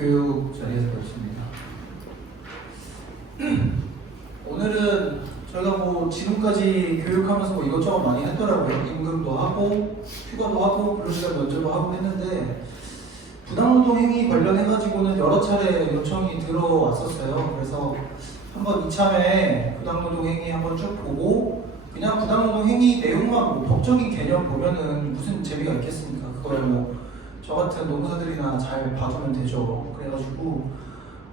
교육 자리에서 뵙습니다. 오늘은 저희가 지금까지 교육하면서 이것저것 많이 했더라고요. 임금도 하고 휴가도 하고 근로시간 면제도 하고 했는데 부당노동 행위 관련해가지고는 여러 차례 요청이 들어왔었어요. 그래서 한번 이참에 부당노동 행위 한번 쭉 보고 그냥 부당노동 행위 내용만 법적인 개념 보면은 무슨 재미가 있겠습니까? 그거야 저 같은 노무사들이나 잘 봐주면 되죠. 그래가지고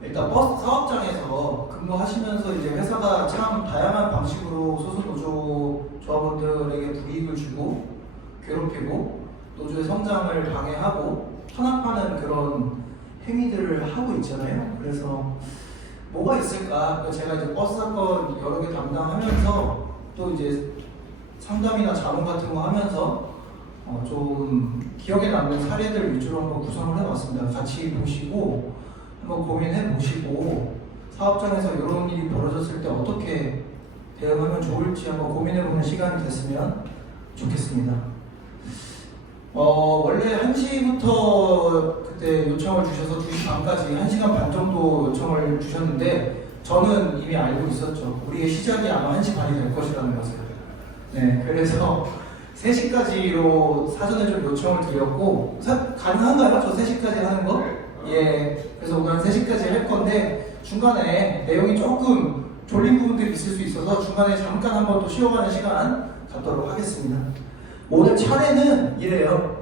일단 버스 사업장에서 근무하시면서 이제 회사가 참 다양한 방식으로 소속노조 조합원들에게 불이익을 주고 괴롭히고 노조의 성장을 방해하고 탄압하는 그런 행위들을 하고 있잖아요. 그래서 뭐가 있을까? 제가 이제 버스 사건 여러 개 담당하면서 또 이제 상담이나 자문 같은 거 하면서 좀 기억에 남는 사례들 위주로 한번 구성을 해봤습니다. 같이 보시고 한번 고민해 보시고 사업장에서 이런 일이 벌어졌을 때 어떻게 대응하면 좋을지 한번 고민해보는 시간이 됐으면 좋겠습니다. 원래 1시부터 그때 요청을 주셔서 2시 반까지 1시간 반 정도 요청을 주셨는데 저는 이미 알고 있었죠. 우리의 시작이 아마 1시 반이 될 것이라는 것을. 네, 그래서 3시까지로 사전에 좀 요청을 드렸고 가능한가요? 저 3시까지 하는 거? 예, 그래서 오늘 3시까지 할 건데 중간에 내용이 조금 졸린 부분들이 있을 수 있어서 중간에 잠깐 한번 또 쉬어가는 시간 갖도록 하겠습니다. 오늘 차례는 이래요.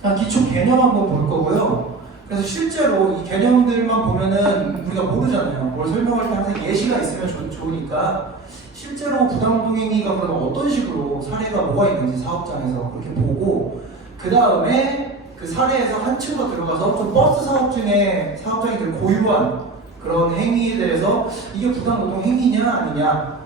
그냥 기초 개념 한번 볼 거고요. 그래서 실제로 이 개념들만 보면은 우리가 모르잖아요. 뭘 설명할 때 항상 예시가 있으면 좋으니까 실제로 부당노동 행위가 그러면 어떤 식으로 사례가 뭐가 있는지 사업장에서 그렇게 보고 그 다음에 그 사례에서 한층 더 들어가서 좀 버스 사업 중에 사업장이 고유한 그런 행위에 대해서 이게 부당노동 행위냐 아니냐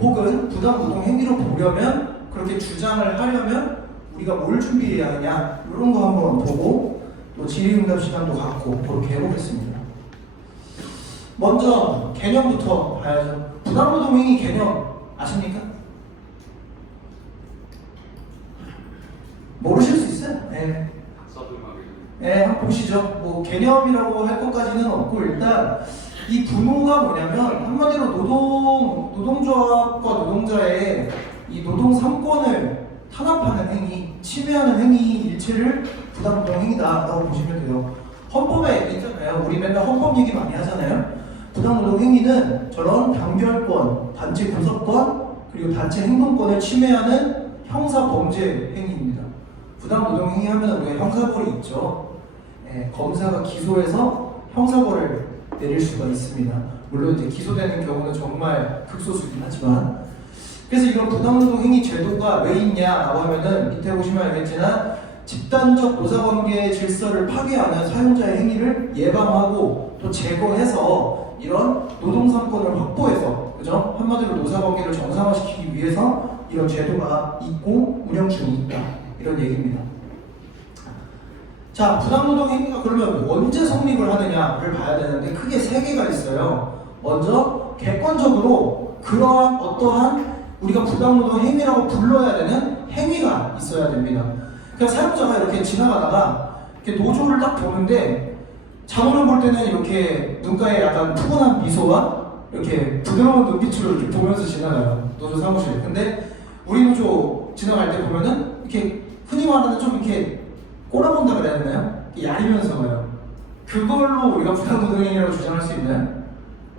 혹은 부당노동 행위로 보려면 그렇게 주장을 하려면 우리가 뭘 준비해야 하냐 이런 거 한번 보고 또 질의응답 시간도 갖고 그렇게 해보겠습니다. 먼저 개념부터 봐야죠. 부당노동 행위 개념 아십니까? 모르실 수 있어요? 네. 네, 한번 보시죠. 개념이라고 할 것까지는 없고 일단 이 분호가 뭐냐면 한마디로 노동조합과 노동자의 이 노동 3권을 탄압하는 행위, 침해하는 행위 일체를 부당노동 행위다라고 보시면 돼요. 헌법에 있잖아요. 우리 맨날 헌법 얘기 많이 하잖아요. 부당노동 행위는 저런 단결권, 단체 구속권, 그리고 단체 행동권을 침해하는 형사범죄 행위입니다. 부당노동 행위 하면 우리가 형사벌이 있죠. 검사가 기소해서 형사벌을 내릴 수가 있습니다. 물론 이제 기소되는 경우는 정말 극소수긴 하지만 그래서 이런 부당노동 행위 제도가 왜 있냐라고 하면은 밑에 보시면 알겠지만 집단적 노사관계의 질서를 파괴하는 사용자의 행위를 예방하고 또 제거해서 이런 노동상권을 확보해서 그죠? 한마디로 노사관계를 정상화시키기 위해서 이런 제도가 있고 운영 중에 있다 이런 얘기입니다. 자, 부당노동 행위가 그러면 언제 성립을 하느냐를 봐야 되는데 크게 3개가 있어요. 먼저 객관적으로 그러한 어떠한 우리가 부당노동 행위라고 불러야 되는 행위가 있어야 됩니다. 그러니까 사용자가 이렇게 지나가다가 이렇게 노조를 딱 보는데 장원을 볼 때는 이렇게 눈가에 약간 푸근한 미소와 이렇게 부드러운 눈빛으로 이렇게 보면서 지나가요. 노조 사무실. 근데 우리 노조 지나갈 때 보면은 이렇게 흔히 말하는 좀 이렇게 꼬라본다 그래야 되나요? 야리면서 가요. 그걸로 우리가 부당노동 행위라고 주장할 수 있나요?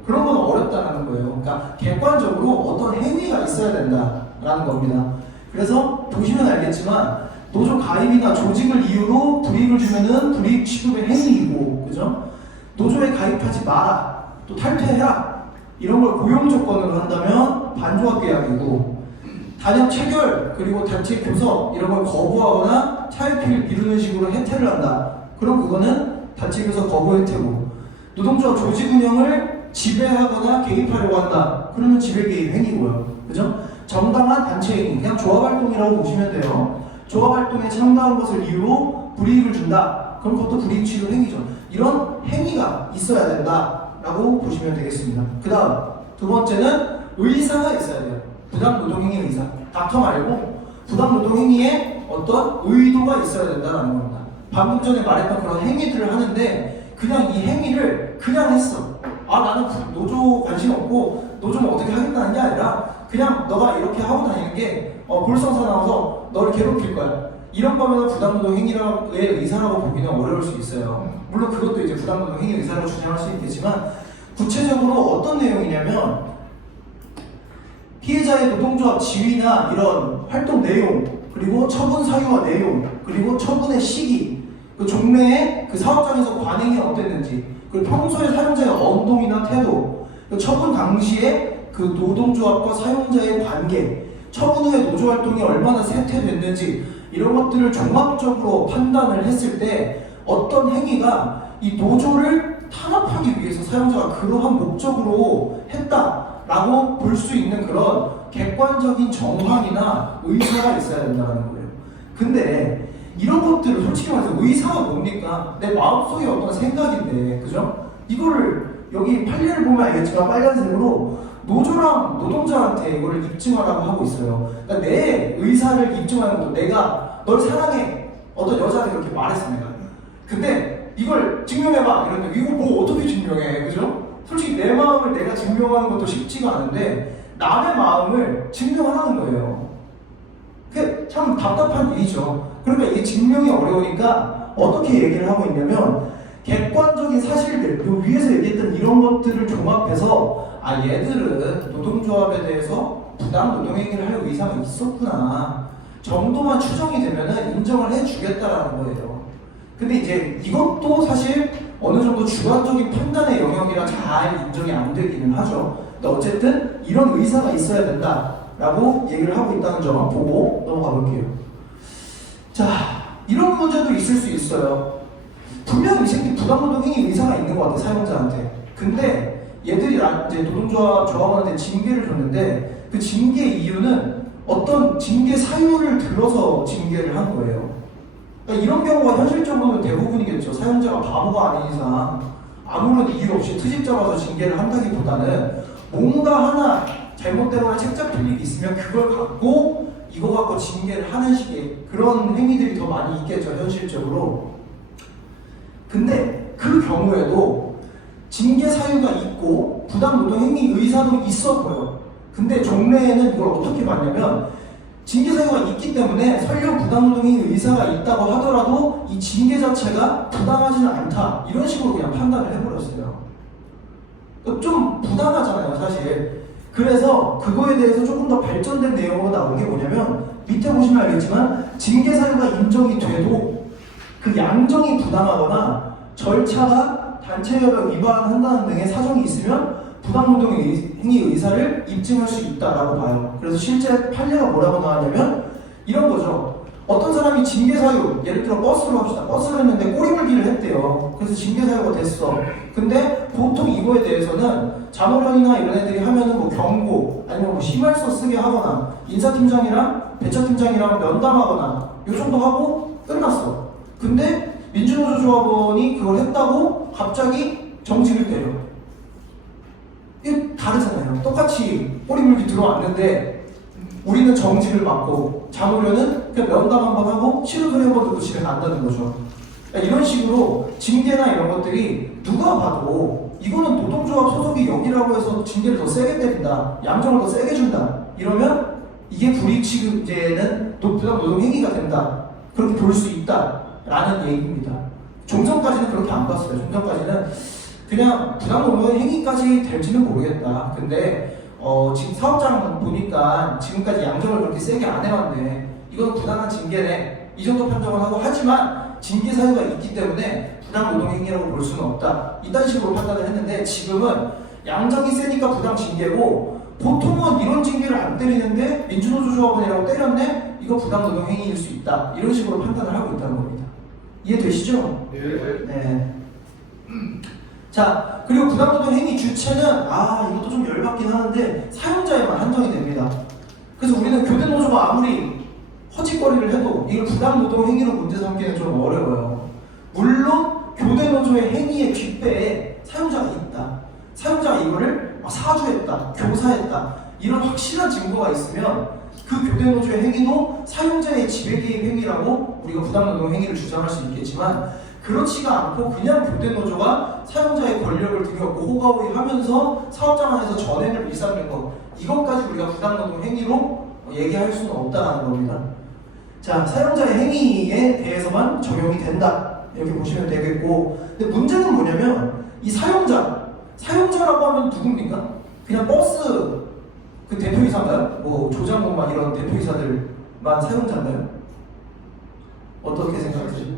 그런 건 어렵다는 거예요. 그러니까 객관적으로 어떤 행위가 있어야 된다라는 겁니다. 그래서 보시면 알겠지만 노조 가입이나 조직을 이유로 불이익을 주면은 불이익 취급의 행위이고, 그죠? 노조에 가입하지 마라, 또 탈퇴해라 이런 걸 고용 조건으로 한다면 반조합 계약이고, 단협 체결 그리고 단체 교섭 이런 걸 거부하거나 타협을 미루는 식으로 해태를 한다. 그럼 그거는 단체 교섭 거부 해태고, 노동조합 조직 운영을 지배하거나 개입하려고 한다. 그러면 지배 개입 행위고요. 그죠? 정당한 단체 행위, 그냥 조합 활동이라고 보시면 돼요. 조합 활동에 참가한 것을 이유로 불이익을 준다. 그럼 그것도 불이익 취급 행위죠. 이런 행위가 있어야 된다라고 보시면 되겠습니다. 그 다음 두 번째는 의사가 있어야 돼요. 부당노동행위 의사. 닥터 말고 부당노동행위에 어떤 의도가 있어야 된다는 겁니다. 방금 전에 말했던 그런 행위들을 하는데 그냥 이 행위를 그냥 했어. 아, 나는 노조 관심 없고 노조는 어떻게 하겠다는 게 아니라 그냥 너가 이렇게 하고 다니는 게 볼성사 나와서 너를 괴롭힐 거야. 이런 거면 부당노동 행위의 의사라고 보기는 어려울 수 있어요. 물론 그것도 이제 부당노동 행위 의사라고 주장할 수 있겠지만, 구체적으로 어떤 내용이냐면 피해자의 노동조합 지위나 이런 활동 내용, 그리고 처분 사유와 내용, 그리고 처분의 시기, 그 종래에 그 사업장에서 관행이 어땠는지, 그리고 평소에 사용자의 언동이나 태도, 그 처분 당시에 그 노동조합과 사용자의 관계, 처분 후에 노조활동이 얼마나 쇠퇴됐는지, 이런 것들을 종합적으로 판단을 했을 때 어떤 행위가 이 노조를 탄압하기 위해서 사용자가 그러한 목적으로 했다라고 볼 수 있는 그런 객관적인 정황이나 의사가 있어야 된다는 거예요. 근데 이런 것들을 솔직히 말해서 의사가 뭡니까? 내 마음속에 어떤 생각인데, 그죠? 이거를 여기 판례를 보면 알겠지만 빨간색으로 노조랑 노동자한테 이거를 입증하라고 하고 있어요. 그러니까 내 의사를 입증하는 것도, 내가 널 사랑해, 어떤 여자한테 그렇게 말했습니다. 근데 이걸 증명해봐 이랬는데 이거 뭐 어떻게 증명해, 그죠? 솔직히 내 마음을 내가 증명하는 것도 쉽지가 않은데 남의 마음을 증명하라는 거예요. 그게 참 답답한 일이죠. 그러니까 이게 증명이 어려우니까 어떻게 얘기를 하고 있냐면, 객관적인 사실들, 요 위에서 얘기했던 이런 것들을 종합해서 아, 얘들은 노동조합에 대해서 부당 노동행위를 할 의사가 있었구나 정도만 추정이 되면은 인정을 해주겠다라는 거예요. 근데 이제 이것도 사실 어느 정도 주관적인 판단의 영역이라 잘 인정이 안 되기는 하죠. 근데 어쨌든 이런 의사가 있어야 된다라고 얘기를 하고 있다는 점을 보고 넘어가 볼게요. 자, 이런 문제도 있을 수 있어요. 분명 이 새끼 부당노동행위 의사가 있는 것 같아, 사용자한테. 근데 얘들이 이제 노동조합 조합원한테 징계를 줬는데 그 징계 이유는 어떤 징계 사유를 들어서 징계를 한 거예요. 그러니까 이런 경우가 현실적으로는 대부분이겠죠. 사용자가 바보가 아닌 이상 아무런 이유 없이 트집 잡아서 징계를 한다기보다는 뭔가 하나 잘못되거나 책 잡힐 일이 있으면 그걸 갖고 이거 갖고 징계를 하는 식의 그런 행위들이 더 많이 있겠죠, 현실적으로. 근데 그 경우에도 징계 사유가 있고 부당노동행위 의사도 있어 보여. 근데 종래에는 이걸 어떻게 봤냐면, 징계 사유가 있기 때문에 설령 부당노동행위 의사가 있다고 하더라도 이 징계 자체가 부당하지는 않다, 이런 식으로 그냥 판단을 해버렸어요. 좀 부당하잖아요, 사실. 그래서 그거에 대해서 조금 더 발전된 내용으로 나온 게 뭐냐면, 밑에 보시면 알겠지만 징계 사유가 인정이 돼도 그 양정이 부당하거나 절차가 단체협약 위반한다는 등의 사정이 있으면 부당노동행위 의사를 입증할 수 있다라고 봐요. 그래서 실제 판례가 뭐라고 나왔냐면 이런 거죠. 어떤 사람이 징계 사유, 예를 들어 버스로 합시다. 버스를 했는데 꼬리물기를 했대요. 그래서 징계 사유가 됐어. 근데 보통 이거에 대해서는 자모련이나 이런 애들이 하면은 뭐 경고, 아니면 뭐 심할서 쓰게 하거나 인사팀장이랑 배차팀장이랑 면담하거나 요 정도 하고 끝났어. 근데 민주노조 조합원이 그걸 했다고 갑자기 정직을 때려. 이게 다르잖아요. 똑같이 꼬리물기 들어왔는데 우리는 정직을 받고 자모련은 그냥 면담 한번 하고 치료를 한번 듣고 집에 간다는 거죠. 그러니까 이런 식으로 징계나 이런 것들이 누가 봐도 이거는 노동조합 소속이 여기라고 해서 징계를 더 세게 때린다, 양정을 더 세게 준다, 이러면 이게 불이익치급제는 부당노동행위가 된다, 그렇게 볼 수 있다라는 얘기입니다. 종전까지는 그렇게 안 봤어요. 종전까지는 그냥 부당노동행위까지 될지는 모르겠다. 근데 지금 사업장 보니까 지금까지 양정을 그렇게 세게 안 해왔네, 이건 부당한 징계네, 이 정도 판정을 하고, 하지만 징계 사유가 있기 때문에 부당노동행위라고 볼 수는 없다, 이딴 식으로 판단을 했는데, 지금은 양정이 세니까 부당 징계고, 보통은 이런 징계를 안 때리는데 민주노조 조합원이라고 때렸네, 이거 부당노동행위일 수 있다, 이런 식으로 판단을 하고 있다는 겁니다. 이해되시죠? 네. 자, 그리고 부당노동행위 주체는 이것도 좀 열받긴 하는데 사용자에만 한정이 됩니다. 그래서 우리는 교대노조가 아무리 허짓거리를 해도 이걸 부당노동행위로 문제 삼기는 좀 어려워요. 물론 교대노조의 행위의 뒷배에 사용자가 있다, 사용자가 이거를 사주했다, 교사했다, 이런 확실한 증거가 있으면 그 교대노조의 행위도 사용자의 지배개입 행위라고 우리가 부당노동 행위를 주장할 수 있겠지만, 그렇지가 않고 그냥 교대 노조가 사용자의 권력을 들여고 호가호위 하면서 사업장 안에서 전행을 일삼는 것, 이것까지 우리가 부당노동 행위로 얘기할 수는 없다는 겁니다. 자, 사용자의 행위에 대해서만 적용이 된다, 이렇게 보시면 되겠고, 근데 문제는 뭐냐면 이 사용자라고 하면 누굽니까? 그냥 버스 그 대표이사인가요? 뭐 조장군만 이런 대표이사들만 사용자인가요? 어떻게 생각하세요?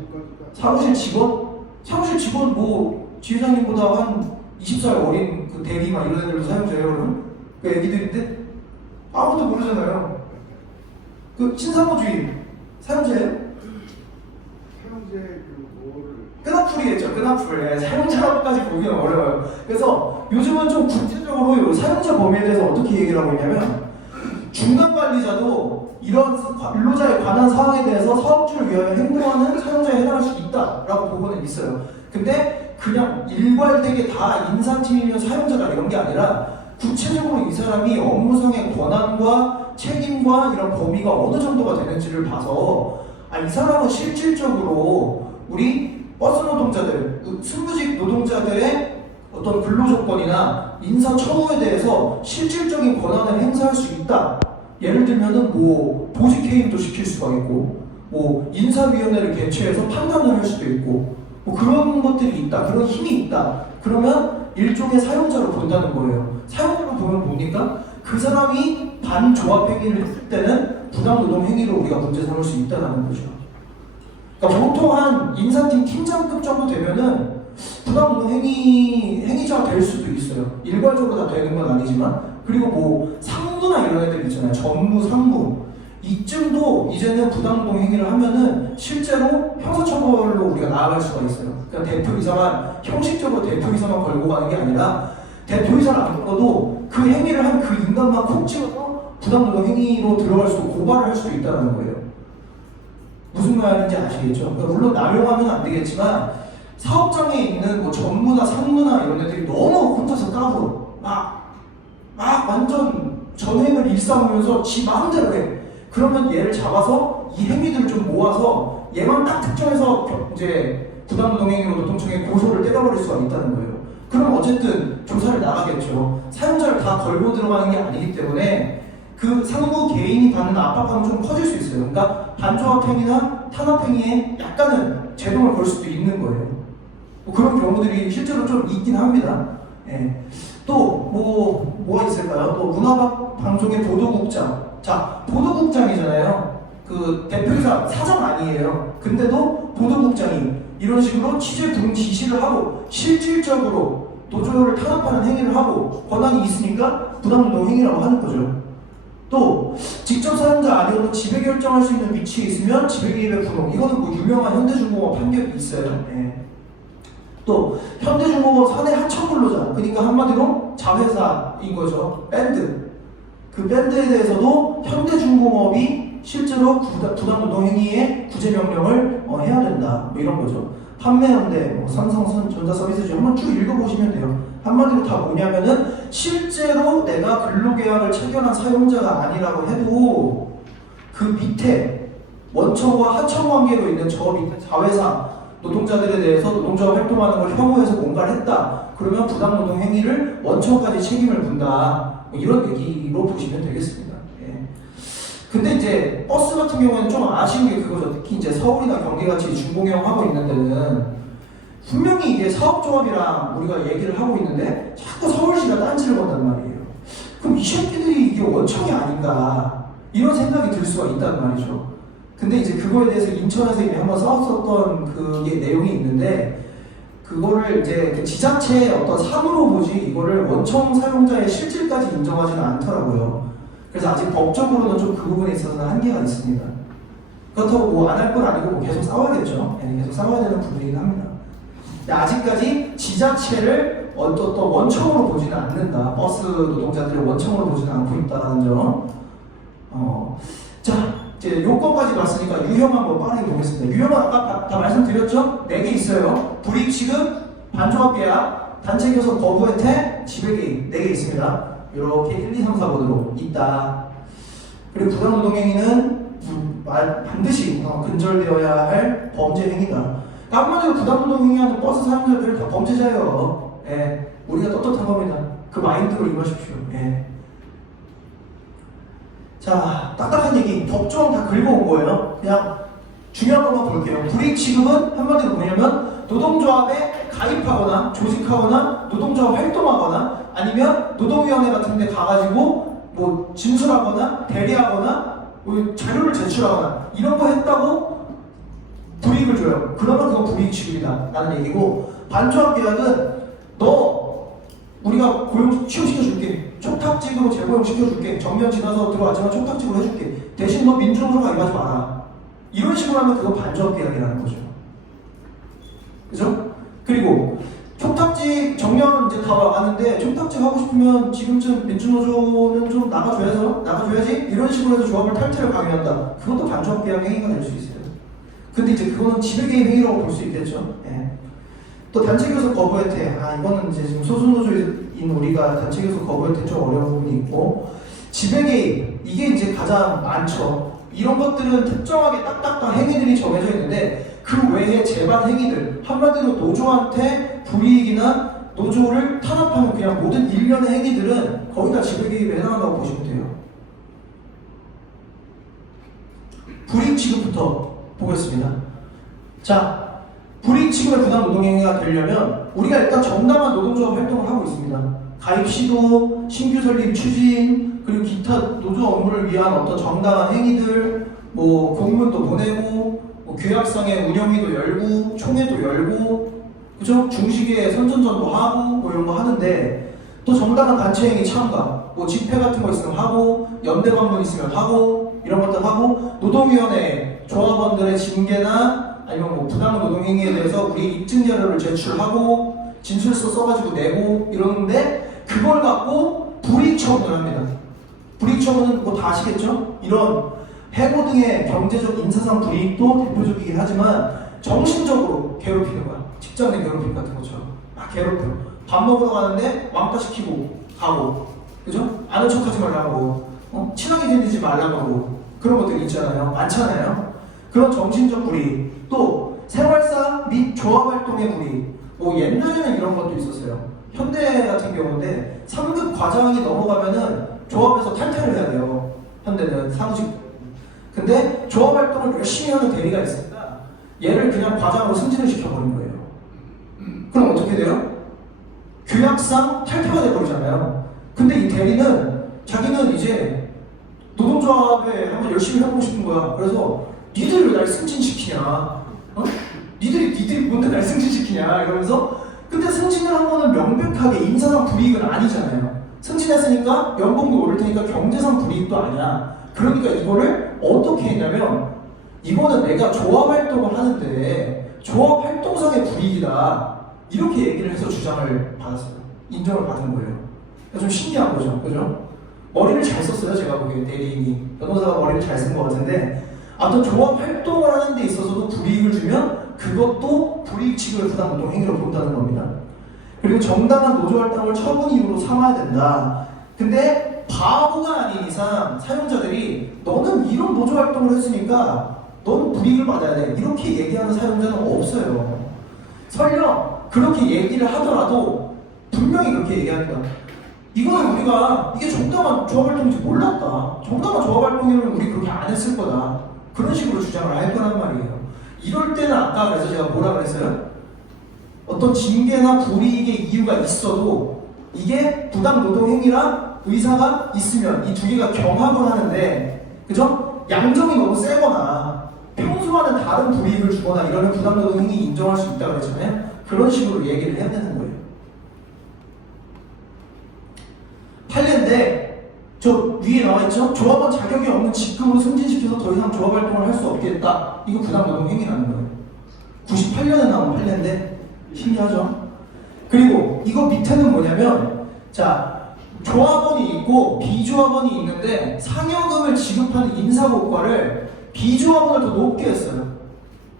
사무실 직원 뭐 지회장님보다 한 20살 어린 그 대리만 이런 애들도 사용자예요, 여러분? 그 애기들인데 아무도 모르잖아요. 그 신사무주의 사용자예요? 사용자의 그 뭐를 끈앞풀이겠죠, 끈앞풀. 사용자라고까지 보기는 어려워요. 그래서 요즘은 좀 구체적으로 사용자 범위에 대해서 어떻게 얘기를 하고 있냐면, 중간 관리자도 이런 근로자에 관한 사항에 대해서 사업주를 위하여 행동하는 사용자에 해당할 수 있다라고 보고는 있어요. 근데 그냥 일괄되게 다 인사팀이면 사용자다 이런 게 아니라 구체적으로 이 사람이 업무상의 권한과 책임과 이런 범위가 어느 정도가 되는지를 봐서, 이 사람은 실질적으로 우리 버스 노동자들, 승무직 노동자들의 어떤 근로조건이나 인사 처우에 대해서 실질적인 권한을 행사할 수 있다. 예를 들면은 뭐 보직 해임도 시킬 수가 있고, 뭐 인사위원회를 개최해서 판단을 할 수도 있고, 뭐 그런 것들이 있다, 그런 힘이 있다. 그러면 일종의 사용자로 본다는 거예요. 사용자로 보면 뭡니까? 그 사람이 반조합 행위를 했을 때는 부당노동 행위로 우리가 문제 삼을 수 있다는 거죠. 그러니까 보통 한 인사팀 팀장급 정도 되면은 부당노동 행위자가 될 수도 있어요. 일괄적으로 다 되는 건 아니지만. 그리고 뭐 상무나 이런 애들 있잖아요. 전무, 상무. 이쯤도 이제는 부당노동 행위를 하면은 실제로 형사처벌로 우리가 나아갈 수가 있어요. 그러니까 대표이사만, 형식적으로 대표이사만 걸고 가는 게 아니라 대표이사를 안 걸어도 그 행위를 한 그 인간만 콕 찍어서 부당노동 행위로 들어갈 수, 고발을 할 수도 있다는 거예요. 무슨 말인지 아시겠죠? 그러니까 물론 남용하면 안 되겠지만, 사업장에 있는 뭐 전무나 상무나 이런 애들이 너무 혼자서 까불어. 막 완전 전횡을 일삼으면서 지 마음대로 해. 그러면 얘를 잡아서 이 행위들을 좀 모아서 얘만 딱 특정해서 이제 부당노동 행위로 노동청에 고소를 때려버릴 수가 있다는 거예요. 그럼 어쨌든 조사를 나가겠죠. 사용자를 다 걸고 들어가는 게 아니기 때문에 그 상무 개인이 받는 압박감은 좀 커질 수 있어요. 그러니까 반조합 행위나 탄압 행위에 약간은 제동을 걸 수도 있는 거예요. 뭐 그런 경우들이 실제로 좀 있긴 합니다. 예. 또 뭐가 있을까요? 또 문화방송의 보도국장. 자, 보도국장이잖아요. 그 대표이사 사장 아니에요. 근데도 보도국장이 이런 식으로 취재 등 지시를 하고 실질적으로 노조를 탄압하는 행위를 하고 권한이 있으니까 부당노동 행위라고 하는 거죠. 또 직접 사용자 아니어도 지배 결정할 수 있는 위치에 있으면 지배개입의 분홍. 이거는 뭐 유명한 현대중공업 판결이 있어요. 예. 또 현대중공업 사내 하청 근로자, 그러니까 한마디로 자회사인 거죠. 밴드. 그 밴드에 대해서도 현대중공업이 실제로 부당노동 행위에 구제명령을 해야 된다, 뭐 이런 거죠. 판매현대, 삼성전자서비스주 한번 쭉 읽어보시면 돼요. 한마디로 다 뭐냐면은 실제로 내가 근로계약을 체결한 사용자가 아니라고 해도 그 밑에 원청과 하청 관계로 있는 저 밑에 자회사 노동자들에 대해서 노동조합 활동하는 걸 혐오해서 뭔가를 했다. 그러면 부당노동 행위를 원청까지 책임을 문다. 뭐 이런 얘기로 보시면 되겠습니다. 예. 근데 이제 버스 같은 경우에는 좀 아쉬운 게 그거죠. 특히 이제 서울이나 경기같이 준공영 하고 있는 데는 분명히 이게 사업조합이랑 우리가 얘기를 하고 있는데 자꾸 서울시가 딴지를 건단 말이에요. 그럼 이 새끼들이 이게 원청이 아닌가 이런 생각이 들 수가 있단 말이죠. 근데 이제 그거에 대해서 인천에서 이미 한번 싸웠었던 그 내용이 있는데, 그거를 이제 그 지자체의 어떤 사무로 보지 이거를 원청 사용자의 실질까지 인정하지는 않더라고요. 그래서 아직 법적으로는 좀 그 부분에 있어서는 한계가 있습니다. 그렇다고 뭐 안 할 건 아니고 뭐 계속 싸워야겠죠. 계속 싸워야 되는 부분이긴 합니다. 근데 아직까지 지자체를 어떤 원청으로 보지는 않는다. 버스 노동자들을 원청으로 보지는 않고 있다는 점. 자, 이제 요건까지 봤으니까 유형 한번 빠르게 보겠습니다. 유형은 아까 다 말씀드렸죠? 4개 있어요. 불이익 취급, 반조합 계약, 단체 교섭 거부 혜택, 지배개입 4개 있습니다. 이렇게 1, 2, 3, 4번으로 있다. 그리고 부당노동행위는 반드시 근절되어야 할 범죄 행위다. 한마디로 부당노동 행위하는 버스 사용자들 다 범죄자예요. 예. 우리가 떳떳한 겁니다. 그 마인드로 임하십시오. 예. 자, 딱딱한 얘기, 법조항 다 긁어온 거예요. 그냥 중요한 것만 볼게요. 불이익 취급은 한마디로 뭐냐면 노동조합에 가입하거나 조직하거나 노동조합 활동하거나 아니면 노동위원회 같은 데 가가지고 뭐 진술하거나 대리하거나 뭐 자료를 제출하거나 이런 거 했다고 불이익을 줘요. 그러면 그건 불이익 취급이다 라는 얘기고, 반조합 계약은 너 우리가 고용 취업시켜줄게, 촉탁직으로 재고용 시켜줄게, 정년 지나서 들어왔지만 촉탁직으로 해줄게, 대신 너 민주노조 가입하지 마라, 이런 식으로 하면 그거 반조합 계약이라는 거죠. 그죠? 그리고 촉탁직 정년 이제 다 왔는데 촉탁직 하고 싶으면 지금쯤 민주노조는 좀 나가줘야지 이런 식으로 해서 조합을 탈퇴를 강요한다. 그것도 반조합 계약 행위가 될 수 있어요. 근데 이제 그거는 지배개입 행위라고 볼 수 있겠죠. 예. 또 단체 교섭 거부 혜택, 이거는 이제 지금 소수노조인 우리가 단체 교섭 거부 혜택 좀 어려운 부분이 있고, 지배개입, 이게 이제 가장 많죠. 이런 것들은 특정하게 딱딱한 행위들이 정해져 있는데 그 외에 재반 행위들, 한마디로 노조한테 불이익이나 노조를 탄압하는 그냥 모든 일련의 행위들은 거의 다 지배개입에 해당한다고 보시면 돼요. 불이익 취급부터 보겠습니다. 자, 불이익 취급의 부당 노동행위가 되려면 우리가 일단 정당한 노동조합 활동을 하고 있습니다. 가입 시도, 신규 설립 추진, 그리고 기타 노조 업무를 위한 어떤 정당한 행위들, 뭐 공문도 보내고, 뭐 계약상의 운영위도 열고, 총회도 열고, 그죠? 중식에 선전전도 하고, 뭐 이런 거 하는데, 또 정당한 단체 행위 참가, 뭐 집회 같은 거 있으면 하고, 연대 방문 있으면 하고, 이런 것들 하고, 노동위원회 조합원들의 징계나 아니면 뭐 부당 노동 행위에 대해서 우리 입증 자료를 제출하고, 진술서 써가지고 내고 이러는데, 그걸 갖고 불이익 처분을 합니다. 불이익 처분은 뭐 다 아시겠죠? 이런 해고 등의 경제적 인사상 불이익도 대표적이긴 하지만 정신적으로 괴롭히는 거야. 직장 내 괴롭힘 같은 것처럼 괴롭혀. 밥 먹으러 가는데 왕따 시키고 가고, 그죠? 아는 척하지 말라고, 친하게 지내지 말라고, 그런 것들이 있잖아요. 많잖아요. 그런 정신적 불이익, 또 생활상 및 조합활동의 불이익. 뭐 옛날에는 이런 것도 있었어요. 현대 같은 경우인데 3급 과장이 넘어가면은 조합에서 탈퇴를 해야 돼요. 현대는 사무직. 근데 조합 활동을 열심히 하는 대리가 있으니까 얘를 그냥 과장으로 승진을 시켜버린 거예요. 그럼 어떻게 돼요? 규약상 탈퇴가 돼버리잖아요. 근데 이 대리는 자기는 이제 노동조합에 한번 열심히 해보고 싶은 거야. 그래서 니들 왜 날 승진시키냐? 니들이 뭔데 날 승진시키냐? 이러면서, 근데 승진을 한 거는 명백하게 인사상 불이익은 아니잖아요. 승진했으니까 연봉도 오를 테니까 경제상 불이익도 아니야. 그러니까 이거를 어떻게 했냐면, 이거는 내가 조합 활동을 하는데 조합 활동상의 불이익이다, 이렇게 얘기를 해서 주장을 받았어요. 인정을 받은 거예요. 좀 신기한 거죠. 그죠? 머리를 잘 썼어요. 제가 보기엔 대리인이. 변호사가 머리를 잘 쓴 것 같은데, 아무튼 조합 활동을 하는 데 있어서도 불이익을 주면 그것도 불이익 취급을 부당 노동 행위로 본다는 겁니다. 그리고 정당한 노조 활동을 처분 이유로 삼아야 된다. 근데 바보가 아닌 이상 사용자들이 너는 이런 노조 활동을 했으니까 너는 불이익을 받아야 돼, 이렇게 얘기하는 사용자는 없어요. 설령 그렇게 얘기를 하더라도 분명히 그렇게 얘기합니다. 이거는 우리가 이게 정당한 조합 활동인지 몰랐다, 정당한 조합 활동이면 우리 그렇게 안 했을 거다, 그런 식으로 주장을 할 거란 말이에요. 이럴 때는 아까 그래서 제가 뭐라 그랬어요? 어떤 징계나 불이익의 이유가 있어도 이게 부당 노동 행위랑 의사가 있으면 이 두 개가 경합을 하는데, 그죠? 양정이 너무 세거나 평소와는 다른 불이익을 주거나 이러면 부당 노동 행위 인정할 수 있다고 그랬잖아요. 그런 식으로 얘기를 해야 되는 거예요. 판례인데 저 위에 나와있죠? 조합원 자격이 없는 직급으로 승진시켜서 더 이상 조합 활동을 할 수 없겠다. 이거 부당 노동 행위라는 거예요. 98년에 나온 판례인데 신기하죠? 그리고 이거 밑에는 뭐냐면, 자, 조합원이 있고 비조합원이 있는데 상여금을 지급하는 인사고과를 비조합원을 더 높게 했어요.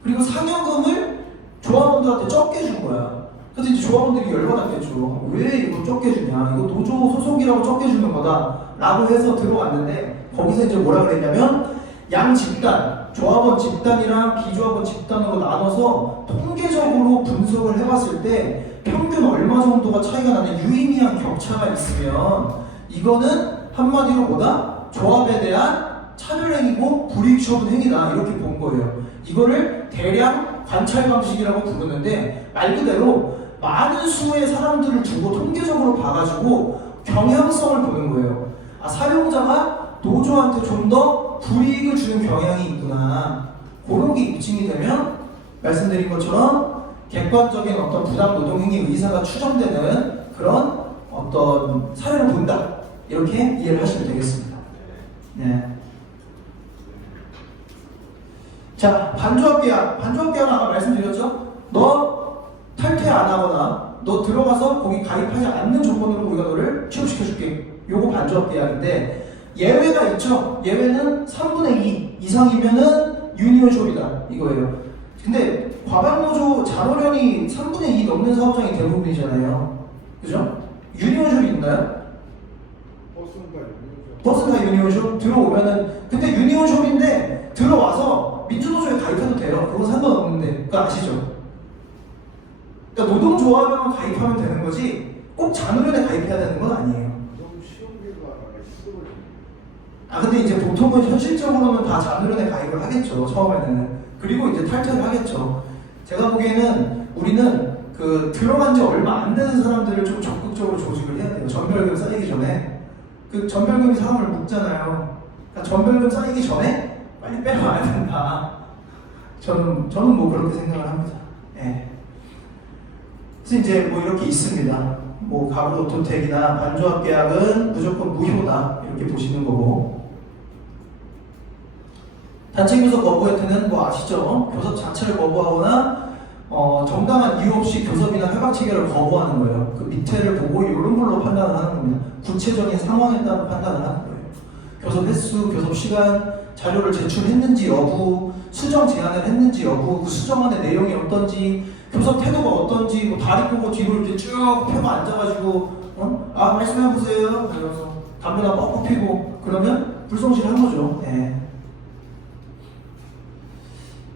그리고 상여금을 조합원들한테 적게 준 거야. 그래서 이제 조합원들이 열받았겠죠. 왜 이거 적게 주냐? 이거 노조 소속이라고 적게 주는 거다 라고 해서 들어왔는데, 거기서 이제 뭐라 그랬냐면, 양 집단, 조합원 집단이랑 비조합원 집단으로 나눠서 통계적으로 분석을 해봤을 때 평균 얼마 정도가 차이가 나는 유의미한 격차가 있으면 이거는 한마디로 뭐다? 조합에 대한 차별행위고 불이익 처분 행위다 이렇게 본 거예요. 이거를 대량 관찰 방식이라고 부르는데 말 그대로 많은 수의 사람들을 두고 통계적으로 봐가지고 경향성을 보는 거예요. 아, 사용자가 노조한테 좀 더 불이익을 주는 경향이 있구나. 그런 게 입증이 되면 말씀드린 것처럼 객관적인 어떤 부당 노동행위 의사가 추정되는 그런 어떤 사례를 본다. 이렇게 이해를 하시면 되겠습니다. 네. 자, 반조합 계약. 반조합 계약은 아까 말씀드렸죠? 너 탈퇴 안 하거나 너 들어가서 거기 가입하지 않는 조건으로 우리가 너를 취업시켜줄게. 요거 반조합 계약인데 예외가 있죠. 예외는 3분의 2 이상이면은 유니온숍이다 이거예요. 근데 과방노조 잔호련이 3분의 2 넘는 사업장이 대부분이잖아요. 그죠? 유니온숍이 있나요? 버스는 다 유니온숍 들어오면은 근데 유니온숍인데 들어와서 민주노조에 가입해도 돼요. 그건 상관없는데 그거 아시죠? 그러니까 노동조합에만 가입하면 되는 거지 꼭 잔호련에 가입해야 되는 건 아니에요. 아 근데 이제 보통은 현실적으로는 다 잔호련에 가입을 하겠죠. 처음에는. 그리고 이제 탈퇴를 하겠죠. 제가 보기에는 우리는 그 들어간 지 얼마 안 되는 사람들을 좀 적극적으로 조직을 해야 돼요. 전별금 쌓이기 전에. 그 전별금이 사람을 묶잖아요. 그러니까 전별금 쌓이기 전에 빨리 빼놔야 된다. 저는 뭐 그렇게 생각을 합니다. 예. 그래서 이제 뭐 이렇게 있습니다. 뭐 가구 오토텍이나 반조합 계약은 무조건 무효다 이렇게 보시는 거고. 단체 교섭 거부 혜택은 뭐 아시죠? 교섭 자체를 거부하거나 정당한 이유 없이 교섭이나 협약 체결을 거부하는 거예요. 그 밑에를 보고 이런 걸로 판단을 하는 겁니다. 구체적인 상황에 따라 판단을 하는 거예요. 교섭 횟수, 교섭 시간, 자료를 제출했는지 여부, 수정 제안을 했는지 여부, 그 수정안의 내용이 어떤지, 교섭 태도가 어떤지, 뭐 다리 꼬고 뒤로 이렇게 쭉 펴고 앉아가지고 아 말씀해보세요. 그래서 담배나 뻑뻑 피고 그러면 불성실한 거죠. 네.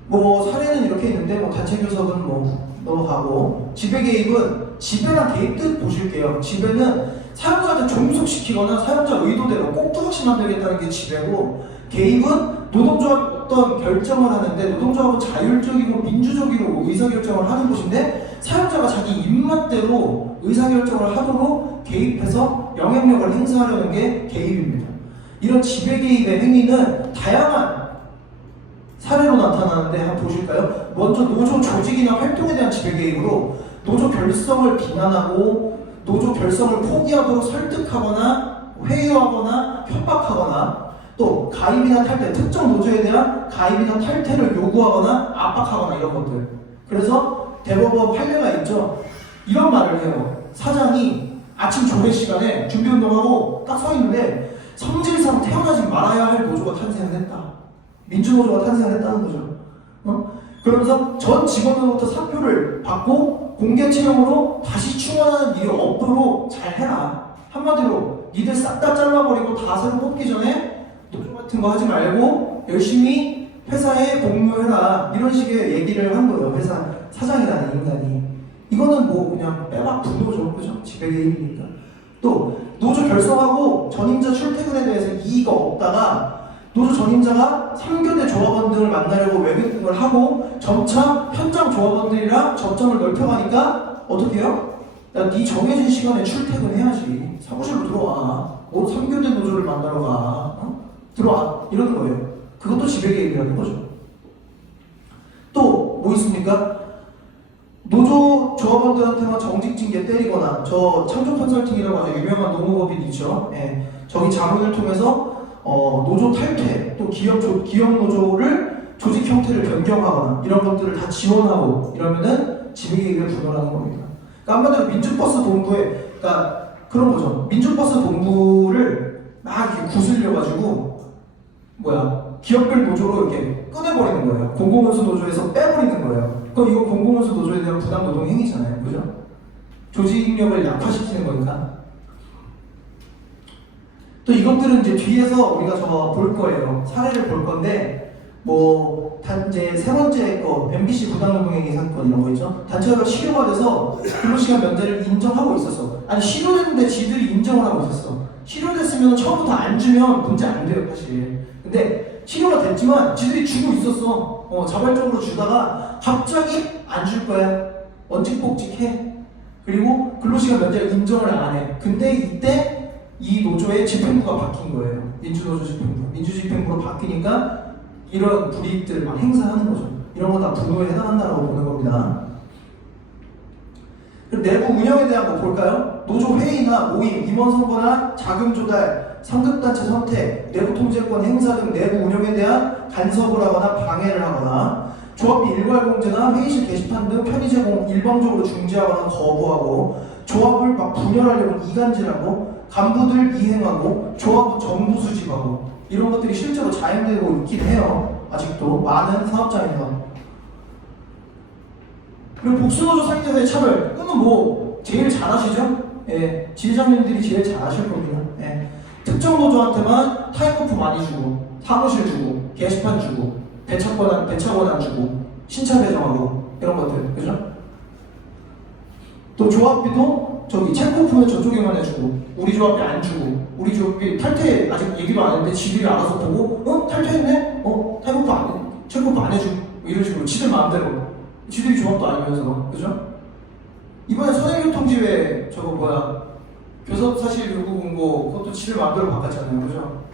뭐 사례는 이렇게 있는데 뭐 단체 교섭은 뭐 넘어가고 지배 개입은 지배랑 개입 뜻 보실게요. 지배는 사용자한테 종속시키거나 사용자 의도대로 꼭두각시 만들겠다는 게 지배고 개입은 노동조합이 어떤 결정을 하는데 노동조합은 자율적이고 민주적이고 의사결정을 하는 곳인데 사용자가 자기 입맛대로 의사결정을 하도록 개입해서 영향력을 행사하려는 게 개입입니다. 이런 지배 개입의 행위는 다양한 사례로 나타나는데 한번 보실까요? 먼저 노조 조직이나 활동에 대한 지배 개입으로 노조 결성을 비난하고 노조 결성을 포기하도록 설득하거나 회유하거나 협박하거나 또 가입이나 탈퇴, 특정 노조에 대한 가입이나 탈퇴를 요구하거나 압박하거나 이런 것들. 그래서 대법원 판례가 있죠. 이런 말을 해요. 사장이 아침 조회 시간에 준비운동하고 딱 서 있는데 성질상 태어나지 말아야 할 노조가 탄생을 했다. 민주노조가 탄생을 했다는 거죠. 그러면서 전 직원으로부터 사표를 받고 공개 채용으로 다시 충원하는 일이 없도록 잘 해라. 한마디로 니들 싹 다 잘라버리고 다 새로 뽑기 전에 노조 같은 거 하지 말고 열심히 회사에 복무해라. 이런 식의 얘기를 한 거예요. 회사 사장이라는 인간이. 이거는 뭐 그냥 빼박 부노죠. 그죠? 지배 개입이니까. 또 노조 결성하고 전임자 출퇴근에 대해서 이의가 없다가 노조 전임자가 3교대 조합원 등을 만나려고 외교 등을 하고 점차 현장 조합원들이랑 접점을 넓혀가니까 어떻게 해요? 야, 네 정해진 시간에 출퇴근해야지. 사무실로 들어와. 3교대 노조를 만나러 가. 들어와. 이러는 거예요. 그것도 지배개입이라는 거죠. 또 뭐 있습니까? 노조 조합원들한테만 정직 징계 때리거나 저 창조 컨설팅이라고 아주 유명한 농업업인 있죠. 예. 저기 자문을 통해서 노조 탈퇴, 또 기업 노조를 조직 형태를 변경하거나 이런 것들을 다 지원하고 이러면은 지배개입에 분할하는 겁니다. 그러니까 한마디로 민주버스 본부에, 그러니까 그런 거죠. 민주버스 본부를 막 이렇게 구슬려가지고 기업별 노조로 이렇게 꺼내버리는 거예요. 공공운수 노조에서 빼버리는 거예요. 그럼 이거 공공운수 노조에 대한 부당 노동 행위잖아요, 그죠? 조직력을 약화시키는 거니까. 또 이것들은 이제 뒤에서 우리가 볼 거예요. 사례를 볼 건데, 이제 세 번째 거 MBC 부당노동행위 사건 이런 거 있죠. 단체가 실효가 돼서 근로시간 면제를 인정하고 있었어. 아니 실효됐는데 지들이 인정을 하고 있었어. 실효됐으면 처음부터 안 주면 문제 안 돼요 사실. 근데 실효가 됐지만 지들이 주고 있었어. 자발적으로 주다가 갑자기 안 줄 거야. 원칙복직해. 그리고 근로시간 면제를 인정을 안 해. 근데 이때 이 노조의 집행부가 바뀐 거예요. 민주노조 집행부. 민주집행부로 바뀌니까 이런 불이익들을 막 행사하는 거죠. 이런 거 다 분노에 해당한다고 보는 겁니다. 그럼 내부 운영에 대한 거 볼까요? 노조 회의나 모임, 임원 선거나 자금 조달, 상급단체 선택, 내부 통제권 행사 등 내부 운영에 대한 간섭을 하거나 방해를 하거나 조합비 일괄 공제나 회의실 게시판 등 편의 제공 일방적으로 중지하거나 거부하고 조합을 막 분열하려고 이간질하고 간부들 이행하고 조합부 정부 수집하고 이런 것들이 실제로 자행되고 있긴 해요. 아직도 많은 사업장에서. 그리고 복수노조 상인자의 차별 이거는 제일 잘하시죠? 예, 지회장님들이 제일 잘하실 겁니다. 예. 특정 노조한테만 타임오프 많이 주고 사무실 주고 게시판 주고 배차권 안 주고 신차 배정하고 이런 것들, 그죠? 또 조합비도 체크오프는 저쪽에만 해주고 우리 조합비 안 주고 우리 조합비 탈퇴 아직 얘기도 안 했는데 지들이 알아서 보고 탈퇴했네? 타임오프 안 해? 체크오프 안 해주고 이런 식으로 지들 마음대로 지들이 조합도 아니면서, 그죠? 이번에 선행교통지회 교섭사실 요구 공고 그것도 지들 마음대로 바꿨잖아요, 그죠?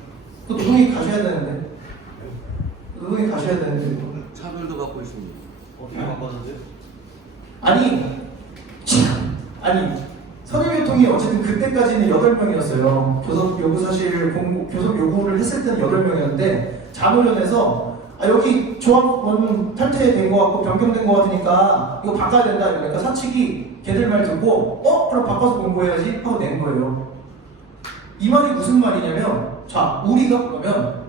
그것도 동의 가셔야 되는데 차별도 받고 있습니다. 어떻게 바꿨는데? 아니 선행교통이 어쨌든 그때까지는 8명이었어요. 교섭 요구를 했을 때는 8명이었는데 자노련에서 여기 조합원 탈퇴된 거 같고 변경된 거 같으니까 이거 바꿔야 된다 이러니까 사측이 걔들 말 듣고 그럼 바꿔서 공고해야지 하고 낸 거예요. 이 말이 무슨 말이냐면 우리가 그러면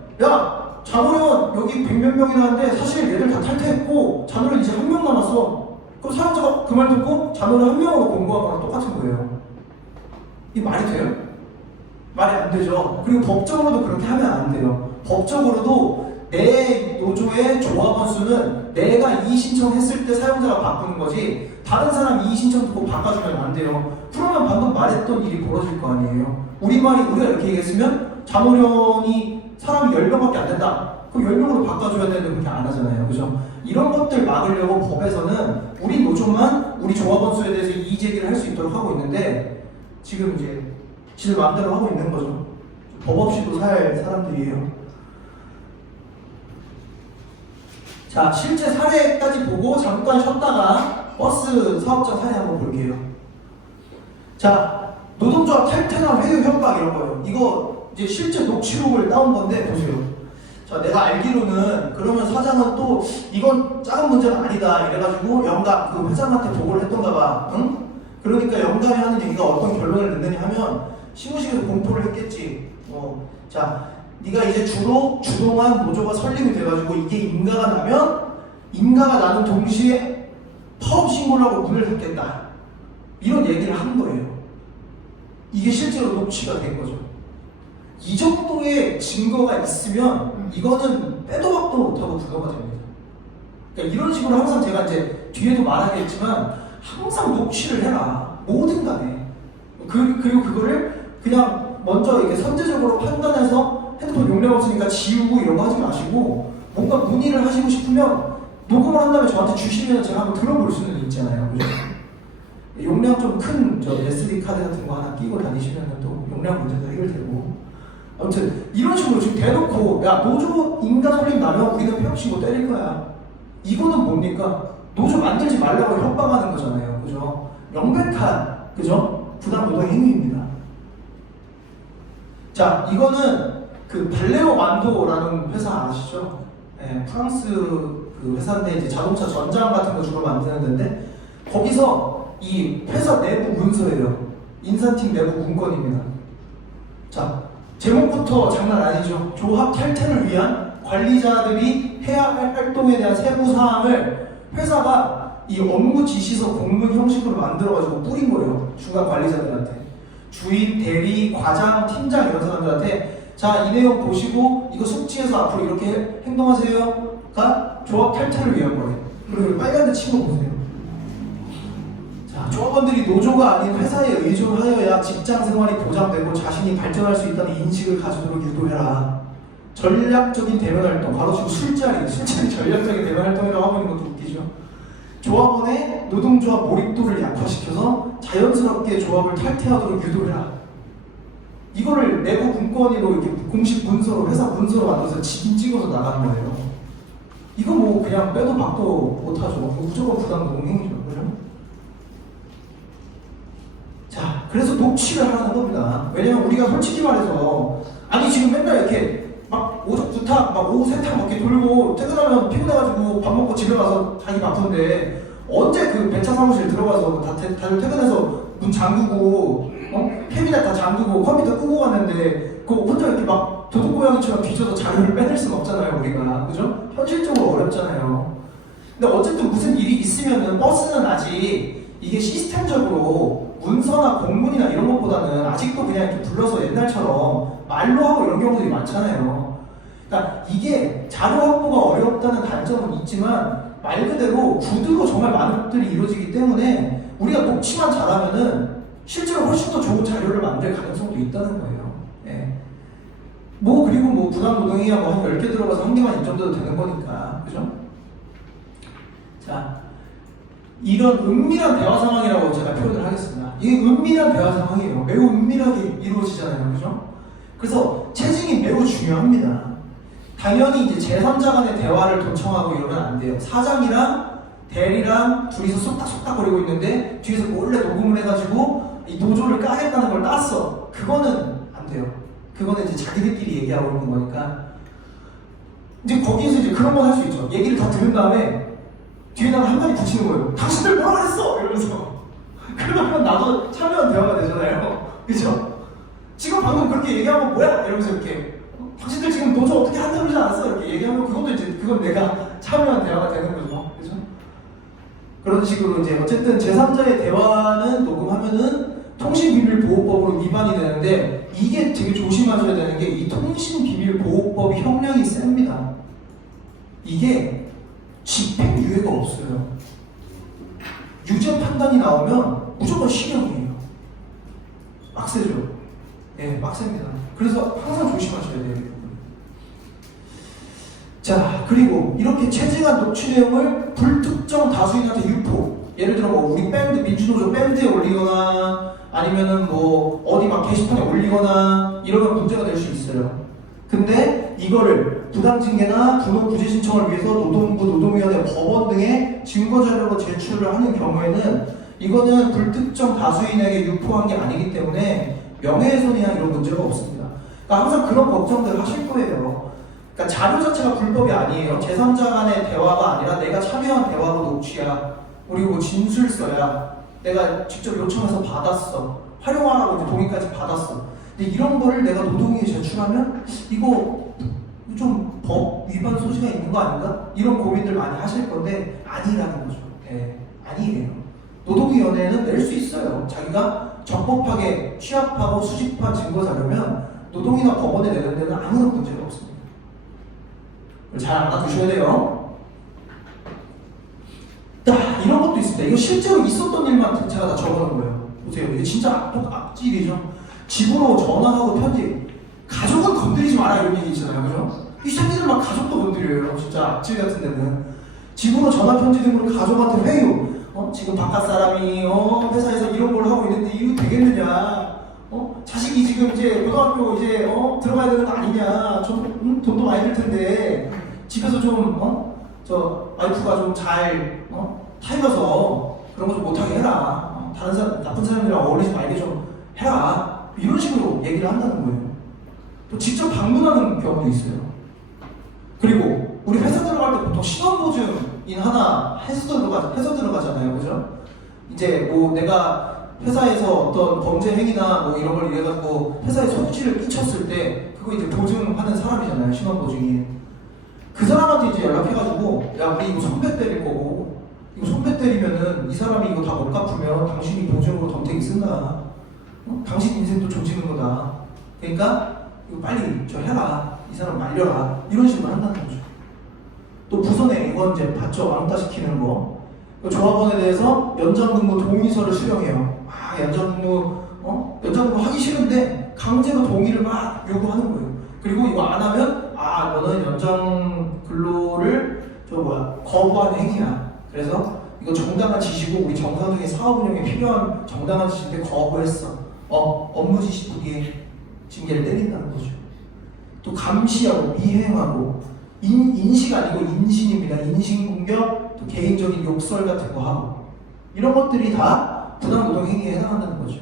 자노련 여기 100몇 명이라는데 사실 얘들 다 탈퇴했고 자노련 이제 1명 남았어. 그럼 사용자가 그 말 듣고 자노련 1명으로 공고한 거랑 똑같은 거예요. 이 말이 돼요? 말이 안 되죠. 그리고 법적으로도 그렇게 하면 안 돼요. 법적으로도 내 노조의 조합원 수는 내가 이의 신청했을 때 사용자가 바꾸는 거지 다른 사람 이의 신청 듣고 바꿔주면 안 돼요. 그러면 방금 말했던 일이 벌어질 거 아니에요. 우리가 이렇게 얘기했으면 자노련이 사람이 10명밖에 안 된다. 그럼 10명으로 바꿔줘야 되는데 그렇게 안 하잖아요. 그죠? 이런 것들 막으려고 법에서는 우리 노조만 우리 조합원 수에 대해서 이의 제기를 할 수 있도록 하고 있는데 지금 이제 지들 마음대로 하고 있는 거죠. 법 없이도 살 사람들이에요. 자, 실제 사례까지 보고 잠깐 쉬었다가 버스 사업자 사례 한번 볼게요. 자, 노동조합 탈퇴나 회유 협박 이런 거예요. 이거 이제 실제 녹취록을 따온 건데 보세요. 자, 내가 알기로는 그러면 사장은 또 이건 작은 문제가 아니다 이래가지고 영감 그 회장한테 보고를 했던가 봐. 응? 그러니까 영감이 하는 얘기가 어떤 결론을 냈느냐 하면 시무식에서 공포를 했겠지. 자, 네가 이제 주동한 노조가 설립이 돼가지고 이게 인가가 나면 인가가 나는 동시에 파업 신고를 하고 문을 닫겠다. 이런 얘기를 한 거예요. 이게 실제로 녹취가 된 거죠. 이 정도의 증거가 있으면 이거는 빼도 박도 못하고 부도가 됩니다. 그러니까 이런 식으로 항상 제가 이제 뒤에도 말하겠지만 항상 녹취를 해라. 뭐든 간에. 그리고 그거를 그냥 먼저 이렇게 선제적으로 판단해서 핸드폰 용량 없으니까 지우고 이런 거 하지 마시고 뭔가 문의를 하시고 싶으면 녹음을 한 다음에 저한테 주시면 제가 한번 들어볼 수는 있잖아요. 그죠? 용량 좀 큰 SD 카드 같은 거 하나 끼고 다니시면 또 용량 문제도 해결되고 아무튼 이런 식으로 지금 대놓고 노조 인가 설립 나면 우리는 폐업신고 때릴 거야. 이거는 뭡니까? 노조 만들지 말라고 협박하는 거잖아요. 그죠? 명백한 그죠? 부당노동 행위입니다. 자, 이거는 그 발레오 만도라는 회사 아시죠? 네, 프랑스 그 회사인데 이제 자동차 전장 같은 거 주로 만드는 데인데 거기서 이 회사 내부 문서예요. 인사팀 내부 문건입니다. 자, 제목부터 장난 아니죠. 조합 탈퇴를 위한 관리자들이 해야 할 활동에 대한 세부 사항을 회사가 이 업무 지시서 공문 형식으로 만들어가지고 뿌린 거예요. 중간 관리자들한테. 주인, 대리, 과장, 팀장 이런 사람들한테 자, 이 내용 보시고 이거 숙지해서 앞으로 이렇게 행동하세요. 이거가 조합 탈퇴를 위한 거예요. 그리고 빨간데 친 거 보세요. 자, 조합원들이 노조가 아닌 회사에 의존하여야 직장 생활이 보장되고 자신이 발전할 수 있다는 인식을 가지도록 유도해라. 전략적인 대면 활동, 바로 지금 술자리 전략적인 대면 활동이라고 하고 있는 것도 웃기죠. 조합원의 노동조합 몰입도를 약화시켜서 자연스럽게 조합을 탈퇴하도록 유도해라. 이거를 내부 문건으로 이렇게 공식 문서로 회사 문서로 만들어서 지금 찍어서 나가는 거예요. 이거 뭐 그냥 빼도 박도 못하죠. 무조건 부당 노동행위죠. 그죠? 자, 그래서 녹취를 하라는 겁니다. 왜냐면 우리가 솔직히 말해서 아니 지금 맨날 이렇게 막 오죽 두탁 막 오후 세탁 막 이렇게 돌고 퇴근하면 피곤해가지고 밥 먹고 집에 가서 자기 바쁜데 언제 그 배차 사무실 들어가서 다들 퇴근해서 문 잠그고 캐비넷 다 잠그고 컴퓨터 끄고 갔는데 그 혼자 이렇게 막 도둑고양이처럼 뒤져서 자료를 빼낼 수는 없잖아요 우리가. 그죠? 현실적으로 어렵잖아요. 근데 어쨌든 무슨 일이 있으면은 버스는 아직 이게 시스템적으로 문서나 공문이나 이런 것보다는 아직도 그냥 이렇게 불러서 옛날처럼 말로 하고 이런 경우들이 많잖아요. 그러니까 이게 자료 확보가 어렵다는 단점은 있지만 말 그대로 구두로 정말 많은 것들이 이루어지기 때문에 우리가 녹취만 잘하면은 실제로 훨씬 더 좋은 자료를 만들 가능성도 있다는 거예요. 예. 뭐 그리고 뭐 부당 노동이야 뭐 한 10개 들어가서 한 개만 인정돼도 되는 거니까. 그죠? 자, 이런 은밀한 대화 상황이라고 제가 표현을 하겠습니다. 이게 은밀한 대화 상황이에요. 매우 은밀하게 이루어지잖아요. 그죠? 그래서 체증이 매우 중요합니다. 당연히 이제 제3자 간의 대화를 도청하고 이러면 안 돼요. 사장이랑 대리랑 둘이서 쏙닥쏙닥거리고 있는데 뒤에서 몰래 녹음을 해가지고 이 노조를 까겠다는 걸 땄어. 그거는 안 돼요. 그거는 이제 자기들끼리 얘기하고 있는 거니까. 이제 거기에서 이제 그런 건 할 수 있죠. 얘기를 다 들은 다음에 뒤에다가 한마디 붙이는 거예요. 당신들 뭐라 그랬어? 이러면서. 그러면 나도 참여한 대화가 되잖아요. 그죠? 지금 방금 그렇게 얘기한 거 뭐야? 이러면서 이렇게 당신들 지금 노조 어떻게 한다고 그러지 않았어? 이렇게 얘기하면 그것도 이제 그건 내가 참여한 대화가 되는 거죠. 그죠? 그런 식으로 이제 어쨌든 제3자의 대화는 녹음하면은 통신비밀보호법으로 위반이 되는데 이게 되게 조심하셔야 되는 게 이 통신비밀보호법이 형량이 셉니다. 이게 집행유예가 없어요. 유죄 판단이 나오면 무조건 실형이에요. 빡세죠? 예, 빡셉니다. 그래서 항상 조심하셔야 돼요. 자, 그리고 이렇게 체증한 녹취 내용을 불특정 다수인한테 유포. 예를 들어 뭐 우리 밴드 민주노조 밴드에 올리거나 아니면은 뭐 어디 막 게시판에 올리거나 이러면 문제가 될 수 있어요. 근데 이거를 부당징계나 분업 구제 신청을 위해서 노동부, 노동위원회, 법원 등의 증거 자료로 제출을 하는 경우에는 이거는 불특정 다수인에게 유포한 게 아니기 때문에 명예훼손이나 이런 문제가 없습니다. 그러니까 항상 그런 걱정들 하실 거예요. 그러니까 자료 자체가 불법이 아니에요. 제3자 간의 대화가 아니라 내가 참여한 대화로 녹취야. 그리고 진술서야. 내가 직접 요청해서 받았어. 활용하라고 이제 동의까지 받았어. 근데 이런 거를 내가 노동위에 제출하면 이거 좀 법 위반 소지가 있는 거 아닌가? 이런 고민들 많이 하실 건데 아니라는 거죠. 네, 아니에요. 노동위원회는 낼 수 있어요. 자기가 적법하게 취합하고 수집한 증거 자료면 노동이나 법원에 내는 데는 아무런 문제가 없습니다. 잘 알아두셔야 돼요. 이런 것도 있습니다. 이거 실제로 있었던 일만 제가 다 적어놓은 거예요. 보세요. 이게 진짜 악질이죠. 집으로 전화하고 편지. 가족은 건드리지 마라 이런 얘기 있잖아요. 그죠? 이 새끼들 막 가족도 건드려요. 진짜 악질 같은 데는. 집으로 전화 편지 등으로 가족한테 회유. 지금 바깥 사람이 회사에서 이런 걸 하고 있는데 이거 되겠느냐? 자식이 지금 이제 고등학교 이제 들어가야 되는 거 아니냐? 좀 돈도 많이 들 텐데 집에서 좀 저 와이프가 좀 잘 타이어서 그런 거 좀 못하게 해라. 다른 사람 나쁜 사람들이랑 어울리지 말게 좀 해라. 이런 식으로 얘기를 한다는 거예요. 또 직접 방문하는 경우도 있어요. 그리고 우리 회사 들어갈 때 보통 신원보증인 하나 해서 들어가잖아요. 그죠? 이제 뭐 내가 회사에서 어떤 범죄 행위나 뭐 이런 걸 이래갖고 회사에 손실을 끼쳤을 때 그거 이제 보증하는 사람이잖아요. 신원보증인. 그 사람한테 이제 연락해가지고 야 우리 이거 손배 때릴 거고 이거 손배 때리면은 이 사람이 이거 다 못 갚으면 당신이 보증으로 덤태기 쓴다. 당신 인생도 조지는 거다. 그러니까 이거 빨리 저 해라. 이 사람 말려라. 이런 식으로 한다는 거죠. 또 부선행 이건 이제 봤죠? 왕따 시키는 거. 조합원에 대해서 연장근무 동의서를 수령해요. 연장근무 하기 싫은데 강제로 동의를 막 요구하는 거예요. 그리고 이거 안 하면 너는 연장 근로를 거부한 행위야. 그래서 이거 정당한 지시고 우리 정상적인 사업 운영에 필요한 정당한 지시인데 거부했어. 업무 지시 부기에 징계를 때린다는 거죠. 또 감시하고 미행하고 인식 아니고 인신입니다. 인신공격, 또 개인적인 욕설 같은 거 하고 이런 것들이 다 부당노동 행위에 해당한다는 거죠.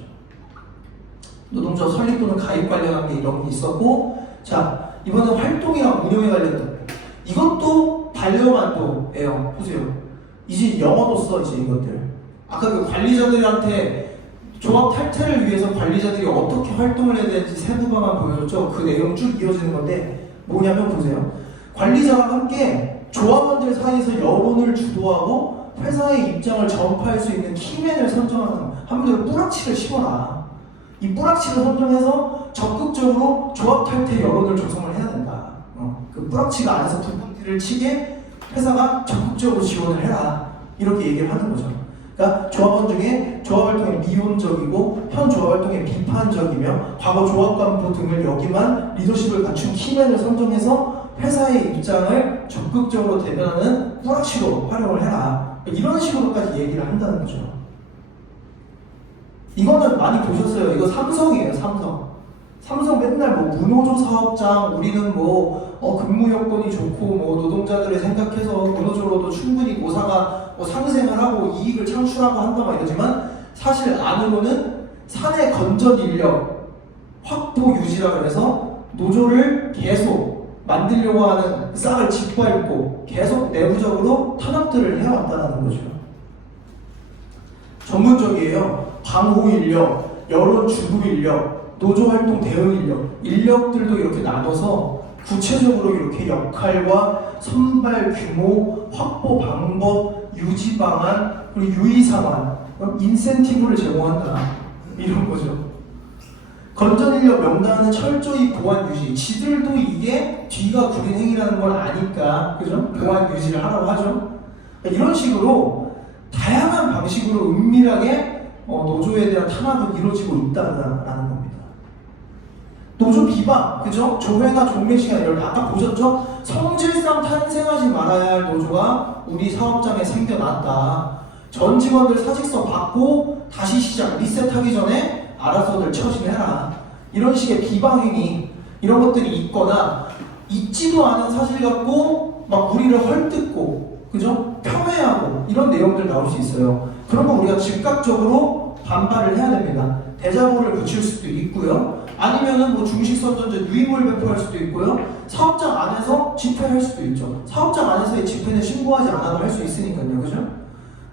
노동자 설립 또는 가입 관련한 게 이런 게 있었고, 자 이번엔 활동이랑 운영에 관련된 이것도 반려만도예요. 보세요. 이제 영어도 써 이제 이것들. 아까 그 관리자들한테 조합 탈퇴를 위해서 관리자들이 어떻게 활동을 해야 되는지 세부 방안 보여줬죠. 그 내용 쭉 이어지는 건데 뭐냐면 보세요. 관리자와 함께 조합원들 사이에서 여론을 주도하고 회사의 입장을 전파할 수 있는 키맨을 선정하는 한마디로 뿌락치를 심어라. 이 뿌락치를 선정해서 적극적으로 조합 탈퇴 여론을 조성을 해야 된다. 그 뿌락치가 안에서 두분기를 치게 회사가 적극적으로 지원을 해라. 이렇게 얘기를 하는 거죠. 그러니까 조합원 중에 조합 활동에 미온적이고 현 조합 활동에 비판적이며 과거 조합 간부 등을 여기만 리더십을 갖춘 키맨을 선정해서 회사의 입장을 적극적으로 대변하는 뿌락치로 활용을 해라. 이런 식으로까지 얘기를 한다는 거죠. 이거는 많이 보셨어요. 이거 삼성이에요. 삼성 맨날 뭐 무노조 사업장, 우리는 근무 여건이 좋고 노동자들을 생각해서 무노조로도 충분히 노사가 상생을 하고 이익을 창출하고 한다 막 이러지만 사실 안으로는 사내 건전 인력 확보 유지라 그래서 노조를 계속 만들려고 하는 싹을 짓밟고 계속 내부적으로 탄압들을 해왔다는 거죠. 전문적이에요. 방호 인력, 여론 주도 인력, 노조활동 대응 인력들도 이렇게 나눠서 구체적으로 이렇게 역할과 선발 규모, 확보 방법, 유지 방안, 그리고 유의 상황, 인센티브를 제공한다. 이런 거죠. 건전 인력 명단은 철저히 보안 유지. 지들도 이게 뒤가 구린 행위라는 걸 아니까, 그죠? 보안 유지를 하라고 하죠. 이런 식으로 다양한 방식으로 은밀하게 노조에 대한 탄압은 이루어지고 있다라는 겁니다. 노조 비방, 그죠? 조회나 종례 시간 이런 아까 보셨죠? 성질상 탄생하지 말아야 할 노조가 우리 사업장에 생겨났다. 전 직원들 사직서 받고 다시 시작, 리셋하기 전에 알아서들 처신해라. 이런 식의 비방 행위 이런 것들이 있거나 있지도 않은 사실 갖고 막 우리를 헐뜯고, 그죠? 폄훼하고 이런 내용들 나올 수 있어요. 그런 거 우리가 즉각적으로 반발을 해야 됩니다. 대자보를 붙일 수도 있고요. 아니면은 중식 선전제 유인물 배포할 수도 있고요. 사업장 안에서 집회할 수도 있죠. 사업장 안에서의 집회는 신고하지 않아도 할 수 있으니까요. 그죠?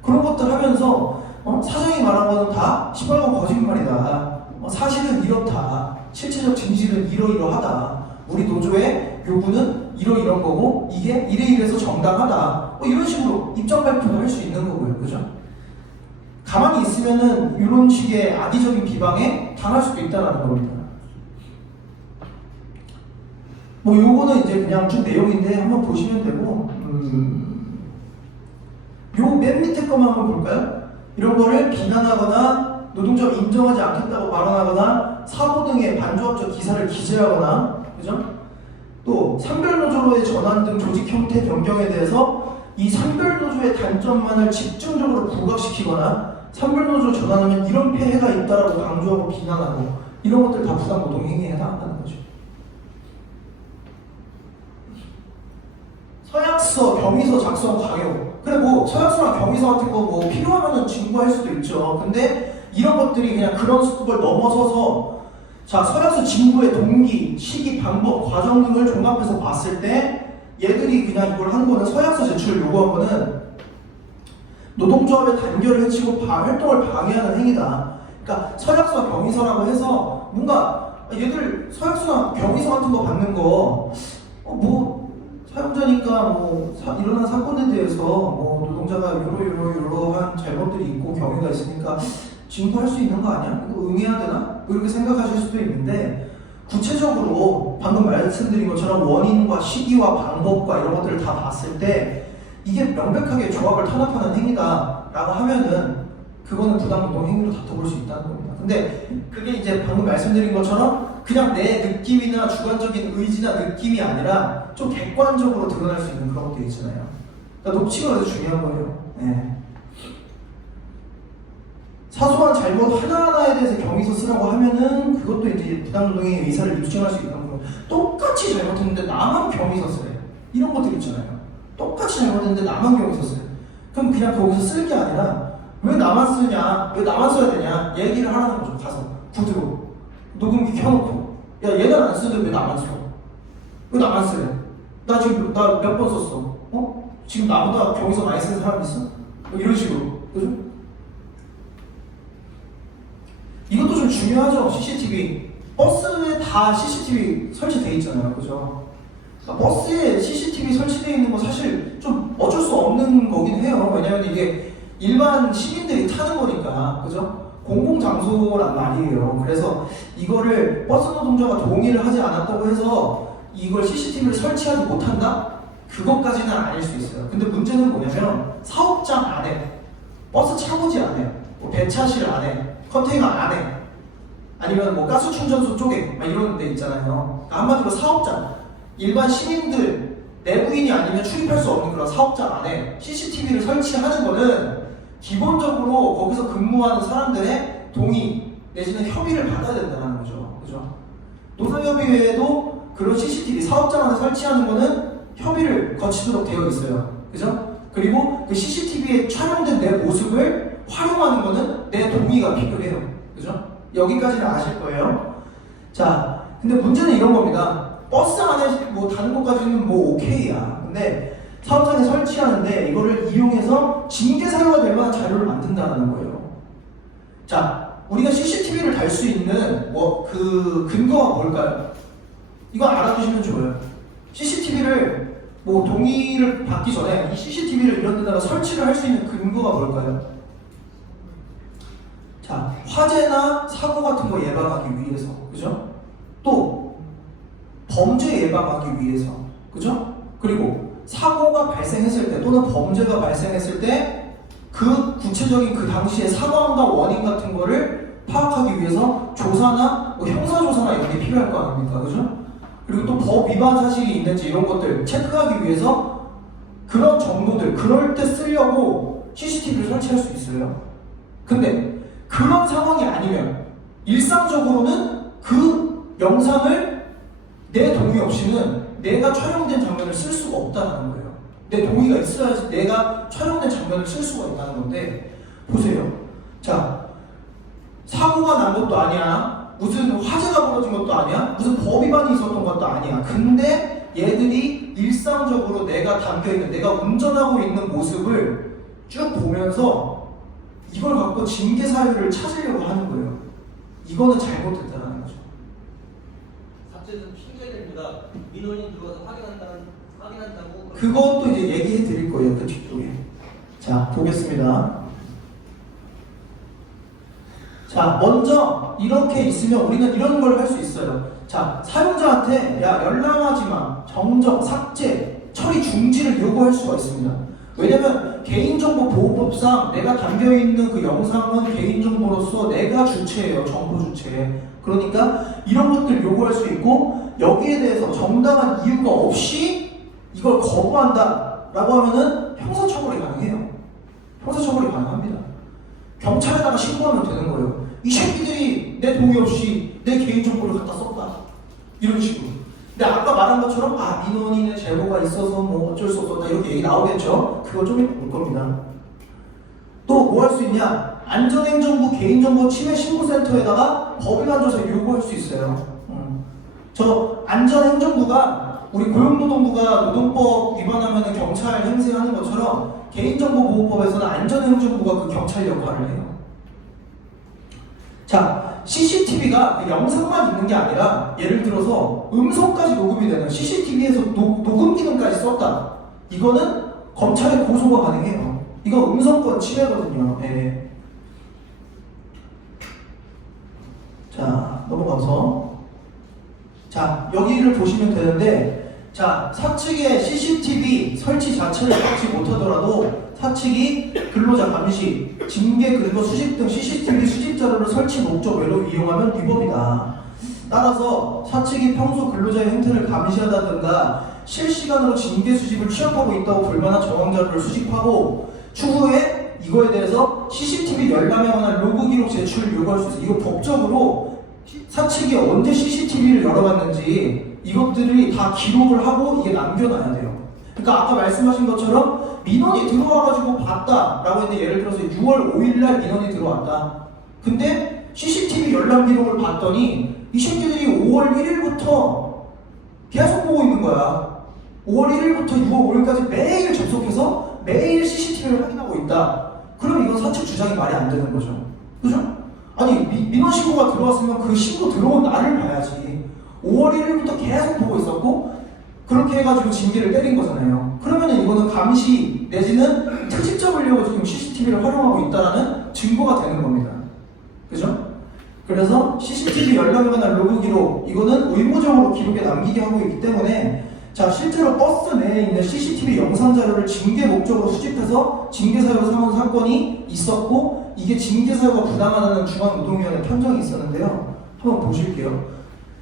그런 것들 하면서 사장이 말한 거는 다 시발건 거짓말이다. 사실은 이렇다. 실체적 진실은 이러이러하다. 우리 노조의 요구는 이러이런 거고 이게 이래이래서 정당하다. 이런 식으로 입장 발표를 할 수 있는 거고요. 그죠? 가만히 있으면은 이런 식의 악의적인 비방에 당할 수도 있다는 겁니다. 요거는 이제 그냥 쭉 내용인데 한번 보시면 되고, 요 맨 밑에 것만 한번 볼까요? 이런 거를 비난하거나 노동자가 인정하지 않겠다고 발언하거나 사고 등의 반조합적 기사를 기재하거나, 그죠? 또 산별노조로의 전환 등 조직 형태 변경에 대해서 이 산별노조의 단점만을 집중적으로 부각시키거나 산별노조 전환하면 이런 폐해가 있다라고 강조하고 비난하고 이런 것들 다 부당노동 행위에 해당한다는 거죠. 서약서, 경위서 작성 강요. 그래 서약서나 경위서 같은 거 필요하면은 진구할 수도 있죠. 근데 이런 것들이 그냥 그런 수법을 넘어서서 서약서 진구의 동기, 시기, 방법, 과정 등을 종합해서 봤을 때 얘들이 그냥 이걸 한 거는 서약서 제출을 요구한 거는 노동조합의 단결을 해치고 활동을 방해하는 행위다. 그러니까 서약서, 경위서라고 해서 뭔가 얘들 서약서나 경위서 같은 거 받는 거 사용자니까 일어난 사건에 대해서 노동자가 이러한 잘못들이 있고 경위가 있으니까 진구할 수 있는 거 아니야? 이거 응해야 되나? 이렇게 생각하실 수도 있는데 구체적으로 방금 말씀드린 것처럼 원인과 시기와 방법과 이런 것들을 다 봤을 때 이게 명백하게 조합을 탄압하는 행위다라고 하면은 그거는 부당노동 행위로 다퉈볼 수 있다는 겁니다. 근데 그게 이제 방금 말씀드린 것처럼 그냥 내 느낌이나 주관적인 의지나 느낌이 아니라 좀 객관적으로 드러날 수 있는 그런 것들 있잖아요. 그러니까 녹취가 아주 중요한 거예요. 네. 사소한 잘못 하나하나에 대해서 경위서 쓰라고 하면은 그것도 이제 부당노동의 의사를 입증할 수 있는 거예요. 똑같이 잘못했는데 나만 경위서 써요. 이런 것들 있잖아요. 똑같이 잘못했는데 나만 경위서 써요. 그럼 그냥 거기서 쓸 게 아니라 왜 나만 쓰냐, 왜 나만 써야 되냐 얘기를 하라는 거죠. 가서 구두로 녹음기 켜놓고 야 얘는 안 쓰는데 왜 나만 써? 왜 나만 쓰래? 나 지금 나 몇 번 썼어? 어? 지금 나보다 경위서 많이 쓰는 사람 있어? 뭐 이런 식으로 그죠? 이것도 좀 중요하죠. CCTV 버스에 다 CCTV 설치돼 있잖아요, 그죠? 그러니까 버스에 CCTV 설치돼 있는 거 사실 좀 어쩔 수 없는 거긴 해요. 왜냐면 이게 일반 시민들이 타는 거니까, 그죠? 공공장소란 말이에요. 그래서 이거를 버스 노동자가 동의를 하지 않았다고 해서 이걸 CCTV를 설치하지 못한다? 그것까지는 아닐 수 있어요. 근데 문제는 뭐냐면 사업장 안에, 버스 차고지 안에, 뭐 배차실 안에, 컨테이너 안에, 아니면 뭐 가스 충전소 쪽에 막 이런 데 있잖아요. 그러니까 한마디로 사업장, 일반 시민들 내부인이 아니면 출입할 수 없는 그런 사업장 안에 CCTV를 설치하는 거는 기본적으로 거기서 근무하는 사람들의 동의 내지는 협의를 받아야 된다는 거죠. 그죠? 노사협의회에도 그런 CCTV 사업장 안에 설치하는 거는 협의를 거치도록 되어 있어요. 그죠? 그리고 그 CCTV에 촬영된 내 모습을 활용하는 거는 내 동의가 필요해요. 그죠? 여기까지는 아실 거예요. 자, 근데 문제는 이런 겁니다. 버스 안에 뭐 다른 것까지는 뭐 오케이야. 근데 사업장에 설치하는데 이거를 이용해서 징계 사유가 될 만한 자료를 만든다는 거예요. 자, 우리가 CCTV를 달 수 있는 뭐 그 근거가 뭘까요? 이거 알아두시면 좋아요. CCTV를 뭐 동의를 받기 전에 이 CCTV를 이런 데다가 설치를 할 수 있는 근거가 뭘까요? 자, 화재나 사고 같은 거 예방하기 위해서, 그죠? 또 범죄 예방하기 위해서, 그죠? 그리고 사고가 발생했을 때 또는 범죄가 발생했을 때 그 구체적인 그 당시의 상황과 원인 같은 거를 파악하기 위해서 조사나 뭐 형사조사나 이런 게 필요할 거 아닙니까? 그죠? 그리고 또 법 위반 사실이 있는지 이런 것들 체크하기 위해서 그런 정보들, 그럴 때 쓰려고 CCTV를 설치할 수 있어요. 근데 그런 상황이 아니면 일상적으로는 그 영상을 내 동의 없이는 내가 촬영된 장면을 쓸 수가 없다는 거예요. 내 동의가 있어야지 내가 촬영된 장면을 쓸 수가 있다는 건데, 보세요. 자, 사고가 난 것도 아니야, 무슨 화재가 벌어진 것도 아니야, 무슨 법 위반이 있었던 것도 아니야. 근데 얘들이 일상적으로 내가 담겨있는, 내가 운전하고 있는 모습을 쭉 보면서 이걸 갖고 징계 사유를 찾으려고 하는 거예요. 이거는 잘못됐다는 거죠. 삭제는 핑계됩니다. 민원인 들어와서 확인한다고. 그것도 이제 얘기해 드릴 거예요. 그 뒤쪽에. 자, 보겠습니다. 자, 먼저 이렇게 있으면 우리는 이런 걸 할 수 있어요. 자, 사용자한테 야, 열람하지 마, 정정, 삭제, 처리 중지를 요구할 수가 있습니다. 왜냐면 개인정보보호법상 내가 담겨있는 그 영상은 개인정보로서 내가 주체예요. 정보 주체. 그러니까 이런 것들 요구할 수 있고, 여기에 대해서 정당한 이유가 없이 이걸 거부한다 라고 하면은 형사처벌이 가능해요. 형사처벌이 가능합니다. 경찰에다가 신고하면 되는 거예요. 이 새끼들이 내 동의 없이 내 개인정보를 갖다 썼다, 이런 식으로. 근데 아까 말한 것처럼 민원인의 제보가 있어서 뭐 어쩔 수 없었다 이렇게 얘기 나오겠죠. 그거 좀 볼 겁니다. 또 뭐 할 수 있냐, 안전행정부 개인정보 침해 신고센터에다가 법위반 조사 요구할 수 있어요. 저 안전행정부가 우리 고용노동부가 노동법 위반하면 경찰 행세하는 것처럼 개인정보보호법에서는 안전행정부가 그 경찰 역할을 해요. 자, CCTV가 영상만 있는 게 아니라 예를 들어서 음성까지 녹음이 되는 CCTV에서 녹음 기능까지 썼다. 이거는 검찰에 고소가 가능해요. 이거 음성권 침해거든요. 네. 자, 넘어가서 자, 여기를 보시면 되는데, 자, 사측의 CCTV 설치 자체를 받지 못하더라도 사측이 근로자 감시, 징계 그리고 수집 등 CCTV 수집 자료를 설치 목적 외로 이용하면 위법이다. 따라서 사측이 평소 근로자의 행태를 감시하다든가 실시간으로 징계 수집을 취합하고 있다고 불만한 정황 자료를 수집하고 추후에 이거에 대해서 CCTV 열람에 관한 로그 기록 제출을 요구할 수 있어요. 이거 법적으로 사측이 언제 CCTV를 열어봤는지 이것들이 다 기록을 하고 이게 남겨놔야 돼요. 그러니까 아까 말씀하신 것처럼 민원이 들어와가지고 봤다라고 했는데 예를 들어서 6월 5일날 민원이 들어왔다. 근데 CCTV 열람 기록을 봤더니 이 새끼들이 5월 1일부터 계속 보고 있는 거야. 5월 1일부터 6월 5일까지 매일 접속해서 매일 CCTV를 확인하고 있다. 그럼 이건 사측 주장이 말이 안 되는 거죠. 그죠? 아니 민원 신고가 들어왔으면 그 신고 들어온 날을 봐야지. 5월 1일부터 계속 보고 있었고 그렇게 해가지고 징계를 때린 거잖아요. 그러면은 이거는 감시 내지는 특집 잡으려고 지금 CCTV를 활용하고 있다라는 증거가 되는 겁니다. 그죠? 그래서 CCTV 열람에 관한 로그 기록 이거는 의무적으로 기록에 남기게 하고 있기 때문에 자 실제로 버스 내에 있는 CCTV 영상 자료를 징계 목적으로 수집해서 징계 사유로 삼은 사건이 있었고 이게 징계 사유가 부당하다는 중앙노동위원회 판정이 있었는데요. 한번 보실게요.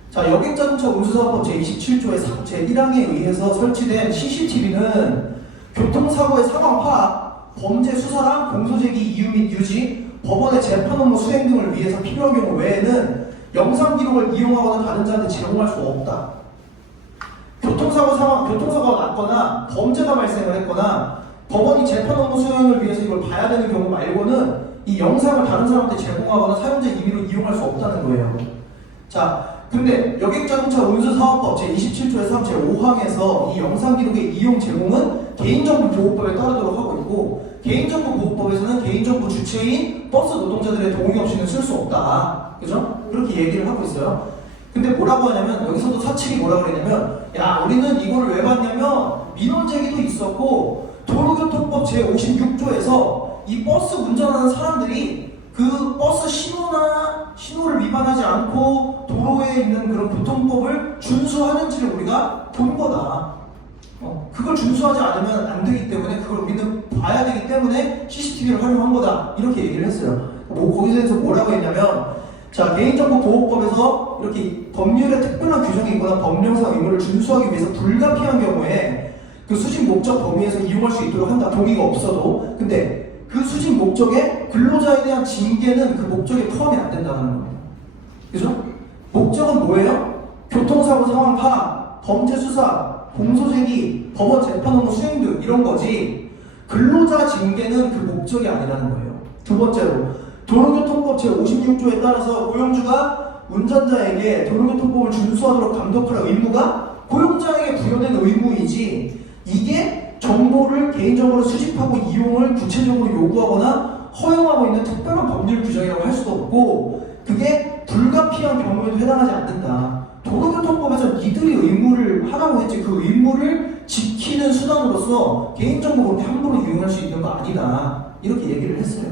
자, 여객자동차 운수사법 제27조의 제1항에 의해서 설치된 CCTV는 교통사고의 상황 파악, 범죄 수사랑 공소제기 이유 및 유지, 법원의 재판 업무 수행 등을 위해서 필요한 경우 외에는 영상 기록을 이용하거나 다른 자한테 제공할 수 없다. 교통사고가 났거나 범죄가 발생을 했거나 법원이 재판 업무 수행을 위해서 이걸 봐야 되는 경우 말고는 이 영상을 다른 사람한테 제공하거나 사용자 임의로 이용할 수 없다는 거예요. 자, 근데 여객자동차 운수사업법 제27조의 3 제5항에서 이 영상 기록의 이용 제공은 개인정보보호법에 따르도록 하고 있고 개인정보보호법에서는 개인정보 주체인 버스 노동자들의 동의 없이는 쓸 수 없다. 그죠? 그렇게 얘기를 하고 있어요. 근데 뭐라고 하냐면 여기서도 사측이 뭐라고 그랬냐면 야 우리는 이거를 왜 봤냐면 민원 제기도 있었고 도로교통법 제56조에서 이 버스 운전하는 사람들이 그 버스 신호를 위반하지 않고 도로에 있는 그런 교통법을 준수하는지를 우리가 본 거다. 그걸 준수하지 않으면 안 되기 때문에 그걸 우리는 봐야 되기 때문에 CCTV를 활용한 거다. 이렇게 얘기를 했어요. 거기서 뭐라고 했냐면 자 개인정보보호법에서 이렇게 법률에 특별한 규정이 있거나 법령상 의무를 준수하기 위해서 불가피한 경우에 그 수집 목적 범위에서 이용할 수 있도록 한다. 동의가 없어도. 근데 그 수집 목적에 근로자에 대한 징계는 그 목적에 포함이 안 된다는 겁니다. 그죠? 목적은 뭐예요? 교통사고 상황 파악, 범죄 수사, 공소제기, 법원 재판 업무 수행 등 이런 거지 근로자 징계는 그 목적이 아니라는 거예요. 두 번째로 도로교통법 제56조에 따라서 고용주가 운전자에게 도로교통법을 준수하도록 감독할 의무가 고용자에게 부여된 의무이지 이게 정보를 개인적으로 수집하고 이용을 구체적으로 요구하거나 허용하고 있는 특별한 법률 규정이라고 할 수도 없고 그게 불가피한 경우에도 해당하지 않는다. 도로교통법에서 니들이 의무를 하라고 했지 그 의무를 지키는 수단으로서 개인정보 그렇게 함부로 이용할 수 있는 거 아니다. 이렇게 얘기를 했어요.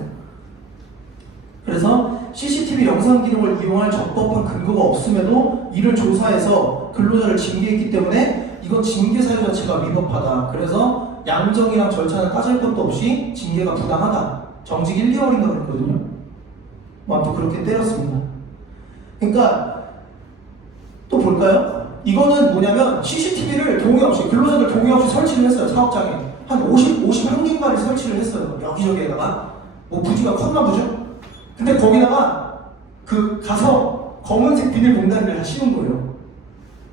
그래서 CCTV 영상 기록을 이용할 적법한 근거가 없음에도 이를 조사해서 근로자를 징계했기 때문에 이건 징계 사유 자체가 위법하다. 그래서 양정이랑 절차는 따질 것도 없이 징계가 부당하다. 정직 1, 2월인가 그랬거든요. 뭐 아무튼 그렇게 때렸습니다. 그러니까 또 볼까요? 이거는 뭐냐면 CCTV를 동의 없이 근로자들 동의 없이 설치를 했어요. 사업장에 한 51개인가를 설치를 했어요. 여기저기에다가 뭐 부지가 컸나 보죠? 근데 거기다가 그 가서 검은색 비닐봉다리를 다 씌운 거예요.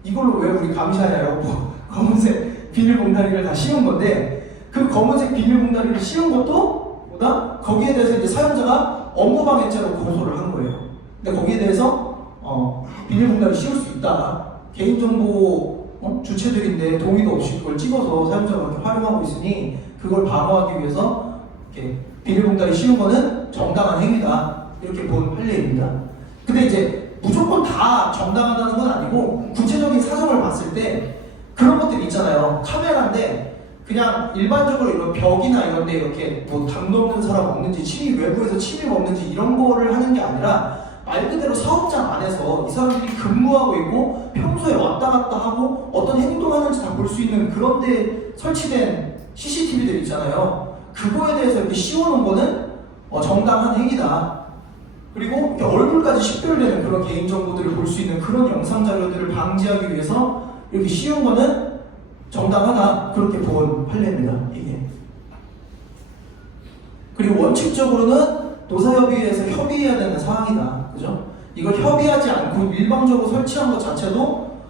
이걸로 왜 우리 감시하냐고 검은색 비닐봉다리를 다 씌운 건데 그 검은색 비닐봉다리를 씌운 것도 뭐다? 거기에 대해서 이제 사용자가 업무방해죄로 고소를 한 거예요. 근데 거기에 대해서 비닐봉다리 씌울 수 있다. 개인정보 주체들인데 동의도 없이 그걸 찍어서 사용자가 그렇게 활용하고 있으니 그걸 방어하기 위해서 이렇게 비닐봉다리 씌운 거는 정당한 행위다. 이렇게 본 판례입니다. 근데 이제 무조건 다 정당하다는 건 아니고 구체적인 사정을 봤을 때 그런 것들 있잖아요. 카메라인데 그냥 일반적으로 이런 벽이나 이런 데 이렇게 뭐 담도 없는 사람 없는지 침입 외부에서 침입 없는지 이런 거를 하는 게 아니라 말 그대로 사업장 안에서 안에서 이 사람들이 근무하고 있고 평소에 왔다 갔다 하고 어떤 행동하는지 다 볼 수 있는 그런 데 설치된 CCTV들 있잖아요. 그거에 대해서 이렇게 씌워놓은 거는 정당한 행위다. 그리고 이렇게 얼굴까지 식별되는 그런 개인정보들을 볼 수 있는 그런 영상 자료들을 방지하기 위해서 이렇게 씌운 거는 정당하다. 그렇게 본 판례입니다. 이게. 그리고 원칙적으로는 노사협의회에서 협의해야 되는 사항이다. 그죠? 이걸 협의하지 않고 일방적으로 설치한 것 자체도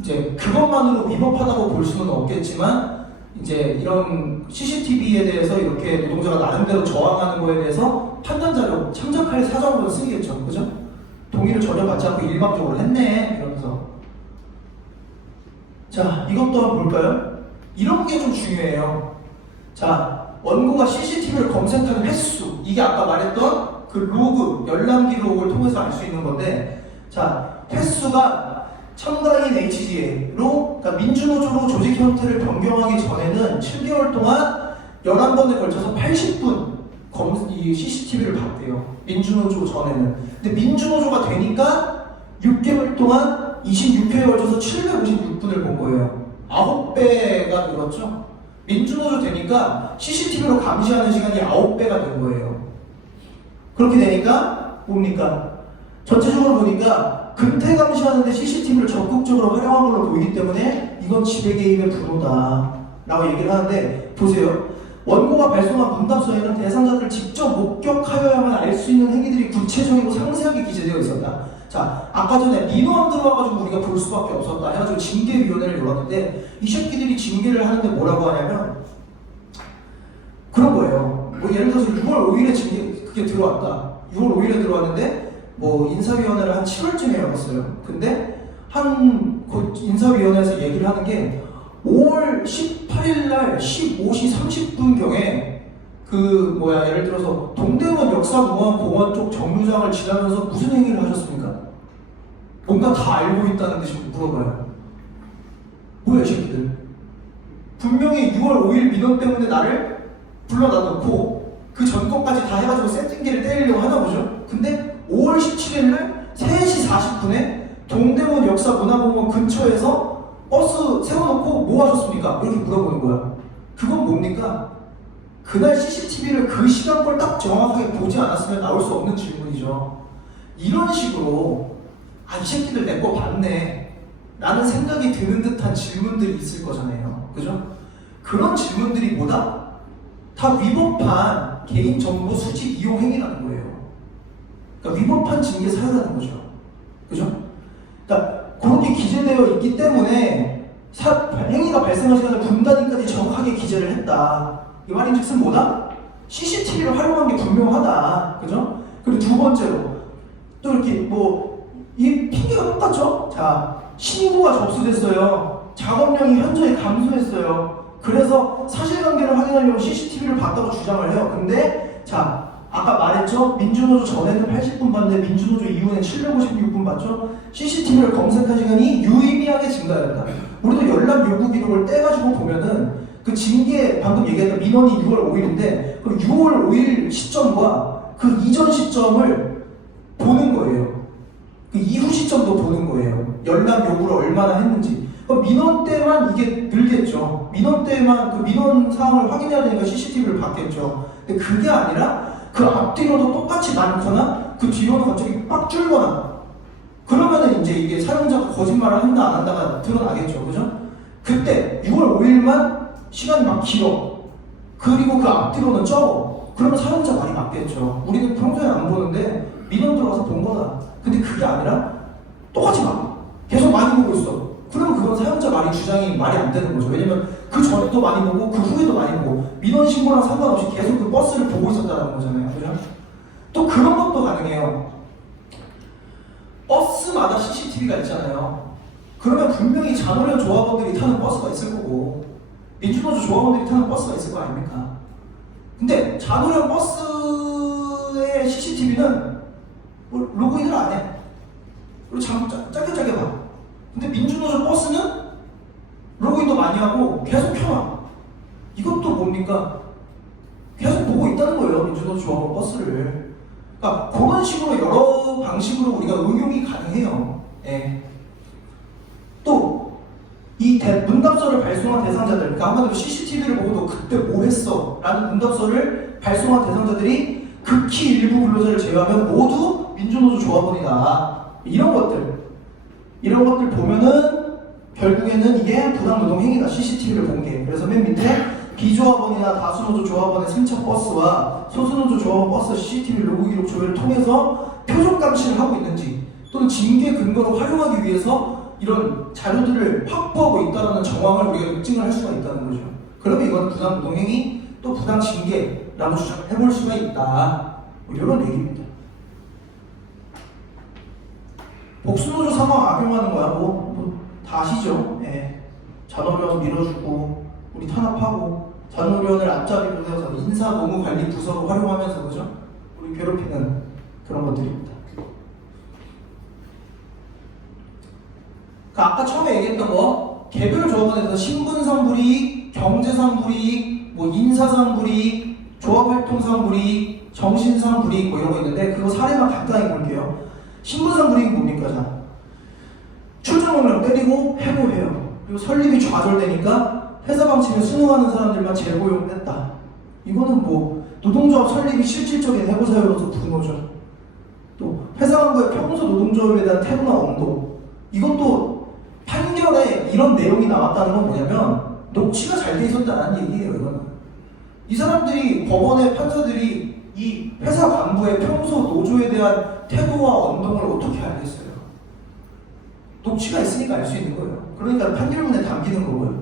이제 그것만으로 위법하다고 볼 수는 없겠지만 이제 이런 CCTV에 대해서 이렇게 노동자가 나름대로 저항하는 거에 대해서 판단 자료, 참작할 사정으로 쓰이겠죠. 그죠? 동의를 전혀 받지 않고 일방적으로 했네. 이러면서. 자, 이것도 한번 볼까요? 이런 게 좀 중요해요. 자, 원고가 CCTV를 검색하는 횟수. 이게 아까 말했던 그 로그, 열람 기록을 통해서 알 수 있는 건데, 자, 횟수가 첨가인 HGA로, 그러니까 민주노조로 조직 형태를 변경하기 전에는 7개월 동안 11번에 걸쳐서 80분 이 CCTV를 봤대요. 민주노조 전에는. 근데 민주노조가 되니까 6개월 동안 26회에 걸쳐서 756분을 본 거예요. 9배가 늘었죠. 민주노조 되니까 CCTV로 감시하는 시간이 9배가 된 거예요. 그렇게 되니까 뭡니까? 전체적으로 보니까 근태 감시하는데 CCTV를 적극적으로 활용한 걸로 보이기 때문에 이건 지배 개입의 분호다 라고 얘기를 하는데, 보세요. 원고가 발송한 문답서에는 대상자들을 직접 목격하여야만 알 수 있는 행위들이 구체적이고 상세하게 기재되어 있었다. 자, 아까 전에 민원 들어와가지고 우리가 볼 수밖에 없었다 해가지고 징계위원회를 열었는데, 이 새끼들이 징계를 하는데 뭐라고 하냐면 그런 거예요. 뭐 예를 들어서 6월 5일에 징계 그게 들어왔다. 6월 5일에 들어왔는데 뭐 인사위원회를 한 7월쯤에 열었어요. 근데 그 인사위원회에서 얘기를 하는 게 5월 18일 날 15시 30분경에 예를 들어서 동대문 역사공원공원 쪽 정류장을 지나면서 무슨 행위를 하셨습니까? 뭔가 다 알고 있다는 듯이 물어봐요. 뭐야, 이 새끼들. 분명히 6월 5일 민원 때문에 나를 불러다 놓고 그 전거까지 다 해가지고 세팅기를 때리려고 하나 보죠. 근데 5월 17일 날 3시 40분에 동대문 역사문화공원 근처에서 버스 세워놓고 뭐 하셨습니까? 이렇게 물어보는 거야. 그건 뭡니까? 그날 CCTV를 그 시간걸 딱 정확하게 보지 않았으면 나올 수 없는 질문이죠. 이런 식으로 이 새끼들 내 거 봤네 라는 생각이 드는 듯한 질문들이 있을 거잖아요. 그죠? 그런 질문들이 뭐다? 다 위법한 개인정보 수집 이용 행위라는 거예요. 그러니까 위법한 징계 사유라는 거죠. 그죠? 그러니까 그렇게 기재되어 있기 때문에 행위가 발생한 시간을 분단위까지 정확하게 기재를 했다. 이 말인즉슨 뭐다? CCTV를 활용한 게 분명하다. 그죠? 그리고 두 번째로 또 이렇게 이 핑계가 똑같죠? 자, 신고가 접수됐어요. 작업량이 현저히 감소했어요. 그래서 사실관계를 확인하려고 CCTV를 봤다고 주장을 해요. 근데 자, 아까 말했죠? 민주노조 전에는 80분 봤는데 민주노조 이후에는 756분 봤죠? CCTV를 검색한 시간이 유의미하게 증가했다. 우리도 열람 요구 기록을 떼가지고 보면은 그 징계, 방금 얘기했던 민원이 6월 5일인데 그 6월 5일 시점과 그 이전 시점을 보는 거예요. 그 이후 시점도 보는 거예요. 열람 요구를 얼마나 했는지. 그럼 민원 때만 이게 늘겠죠. 민원 때만 그 민원 사항을 확인해야 되니까 CCTV를 받겠죠. 근데 그게 아니라 그 앞뒤로도 똑같이 많거나 그 뒤로도 갑자기 빡 줄거나 그러면은 이제 이게 사용자가 거짓말을 한다 안 한다가 드러나겠죠. 그죠? 그때 6월 5일만 시간이 막 길어. 그리고 그 앞뒤로는 적어. 그러면 사용자 말이 맞겠죠. 우리는 평소에 안 보는데 민원 들어가서 본 거다. 근데 그게 아니라 똑같이 막 계속 많이 보고 있어. 그러면 그건 사용자 말이 주장이 말이 안 되는 거죠. 왜냐면 그 전에도 많이 보고 그 후에도 많이 보고 민원 신고랑 상관없이 계속 그 버스를 보고 있었다는 거잖아요. 그죠? 또 그런 것도 가능해요. 버스마다 CCTV가 있잖아요. 그러면 분명히 잔호련 조합원들이 타는 버스가 있을 거고 민주노조 조합원들이 타는 버스가 있을 거 아닙니까? 근데 잔호련 버스의 CCTV는 로그인을 안 해. 그리고 짧게 봐. 근데 민주노조 버스는 로그인도 많이 하고 계속 켜놔. 이것도 뭡니까? 계속 보고 있다는 거예요. 민주노조 조합원 버스를. 그러니까 그런 식으로 여러 방식으로 우리가 응용이 가능해요. 문답서를 발송한 대상자들, 그러니까 한마디로 CCTV를 보고도 그때 뭐 했어? 라는 문답서를 발송한 대상자들이 극히 일부 근로자를 제외하면 모두 민주노조 조합원이다. 이런 것들 보면은 결국에는 이게 부당노동 행위다. CCTV를 본 게. 그래서 맨 밑에 비조합원이나 다수노조 조합원의 승차 버스와 소수노조 조합원 버스 CCTV 로그 기록 조회를 통해서 표적 감시를 하고 있는지 또는 징계 근거로 활용하기 위해서 이런 자료들을 확보하고 있다는 정황을 우리가 입증을 할 수가 있다는 거죠. 그러면 이건 부당노동행위 또 부당징계라고 주장을 해볼 수가 있다. 뭐 이런 얘기입니다. 복수노조 상황 악용하는 거야. 다 아시죠? 예. 잔호련 밀어주고 우리 탄압하고 잔호련을 앞자리로 세워서 인사 노무 관리 부서로 활용하면서 그죠? 우리 괴롭히는 그런 것들입니다. 아까 처음에 얘기했던 거 개별 조합원에서 신분상 불이익, 경제상 불이익, 뭐 인사상 불이익, 조합활동상 불이익, 정신상 불이익 뭐 이런 거 있는데 그거 사례만 간단히 볼게요. 신분상 불이익은 뭡니까? 자, 출전능력 때리고 해고해요. 그리고 설립이 좌절되니까 회사 방침에 순응하는 사람들만 재고용했다. 이거는 뭐 노동조합 설립이 실질적인 해고 사유로서 분노죠. 또 회사 간부의 평소 노동조합에 대한 태도나 언도, 이것도 판결에 이런 내용이 나왔다는 건 뭐냐면 녹취가 잘 돼 있었다는 얘기예요. 이거는 이 사람들이 법원의 판사들이 이 회사 간부의 평소 노조에 대한 태도와 언동을 어떻게 알겠어요? 녹취가 있으니까 알 수 있는 거예요. 그러니까 판결문에 담기는 거고요.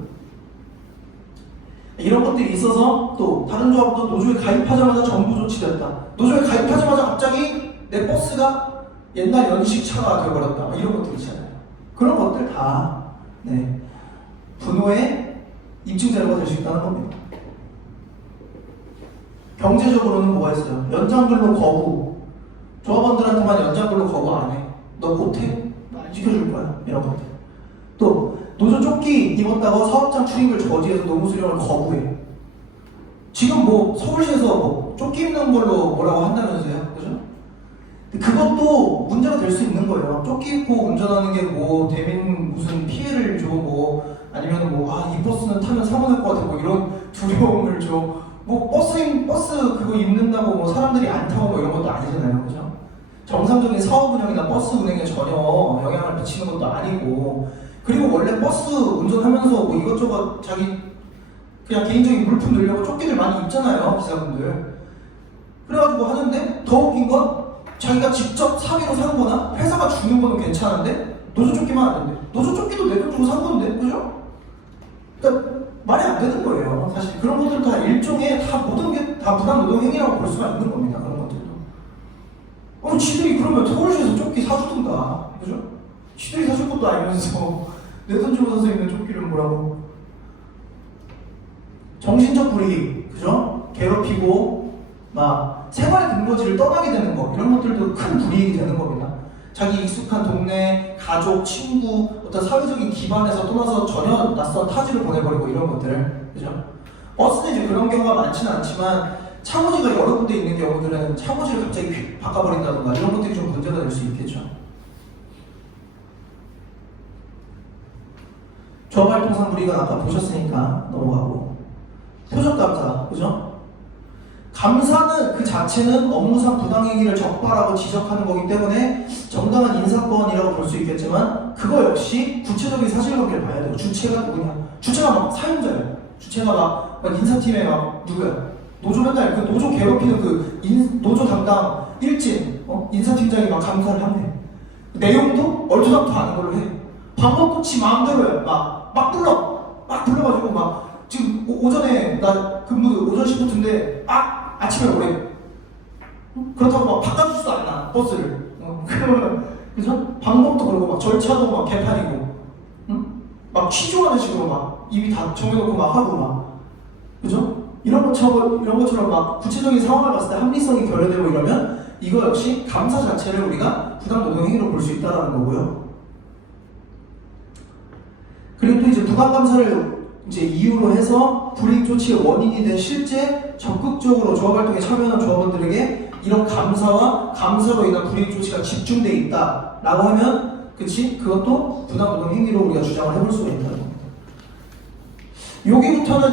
이런 것들이 있어서 또 다른 조합도 노조에 가입하자마자 정부 조치됐다. 노조에 가입하자마자 갑자기 내 버스가 옛날 연식차가 되어버렸다. 이런 것들 있잖아요. 그런 것들 다 분노의 입증 자료가 될 수 있다는 겁니다. 경제적으로는 뭐가 있어요? 연장근로 거부. 조합원들한테만 연장근로 거부 안 해. 너 못해? 나 안 지켜줄 거야. 이런 것들. 또 노조 조끼 입었다고 사업장 출입을 저지해서 노무 수령을 거부해. 지금 뭐 서울시에서 뭐 조끼 입는 걸로 뭐라고 한다면서요? 그죠? 그것도 문제가 될 수 있는 거예요. 조끼 입고 운전하는 게 뭐 대민 무슨 피해를 줘 뭐 아니면 뭐 이 버스는 타면 사고 날 것 같아 뭐 이런 두려움을 줘. 뭐 버스 그거 입는다고 뭐 사람들이 안 타고 뭐 이런 것도 아니잖아요. 그죠? 정상적인 사업 운영이나 버스 운행에 전혀 영향을 미치는 것도 아니고, 그리고 원래 버스 운전하면서 뭐 이것저것 자기 그냥 개인적인 물품 넣으려고 조끼를 많이 입잖아요, 기사분들. 그래가지고 하는데 더 웃긴 건 자기가 직접 사비로 산 거나 회사가 주는 거는 괜찮은데 노조 조끼만 안 된대. 노조 조끼도 내 돈 주고 산 건데, 그죠? 그러니까 말이 안 되는 거예요. 사실 그런 것들 다 일종의 다 모든 게 다 부당노동 행위라고 볼 수가 있는 겁니다. 그런 것들도. 지들이 그러면 서울시에서 조끼 사주든가, 그죠? 지들이 사줄 것도 아니면서 내 돈 주고 사서 입는 조끼를 뭐라고? 정신적 불이익, 그죠? 괴롭히고 막 생활 근거지를 떠나게 되는 거, 이런 것들도 큰 불이익이 되는 겁니다. 자기 익숙한 동네, 가족, 친구, 어떤 사회적인 기반에서 떠나서 전혀 낯선 타지를 보내버리고 이런 것들, 그죠? 버스는 이제 그런 경우가 많지는 않지만 차고지가 여러 군데 있는 경우들은 차고지를 갑자기 바꿔버린다든가 이런 것들이 좀 문제가 될 수 있겠죠. 조합활동상 불이익은 아까 보셨으니까 넘어가고, 표적감사, 그죠? 감사는 그 자체는 업무상 부당행위를 적발하고 지적하는 거기 때문에 정당한 인사권이라고 볼 수 있겠지만 그거 역시 구체적인 사실관계를 봐야 돼요. 주체가 누구냐? 주체가 막 사용자예요. 주체가 막 인사팀에 막 누구야? 노조 맨날 그 노조 괴롭히는 그 노조 담당 일진 인사팀장이 막 감사를 한대. 내용도 얼토당토 아는 걸로 해. 방법도 지 마음대로 해. 막 불러가지고 막 지금 오전에 나 근무 오전 시프트인데 아침에 오래. 그렇다고 막 바꿔줄 수도 않나 버스를. 그러면 그래서 방법도 그러고 막 절차도 막 개판이고, 막 취조하는 식으로 막 입이 다 정해놓고 막 하고 막, 그죠? 이런 것처럼 막 구체적인 상황을 봤을 때 합리성이 결여되고 이러면 이거 역시 감사 자체를 우리가 부당노동행위로 볼 수 있다는 거고요. 그리고 또 이제 부당감사를 이제 이유로 해서 불이익 조치의 원인이 된 실제 적극적으로 조합활동에 참여하는 조합원들에게 이런 감사와 감사로 인한 불이익 조치가 집중돼 있다라고 하면, 그것도 부당노동 행위로 우리가 주장을 해볼 수가 있다는 겁니다. 여기부터는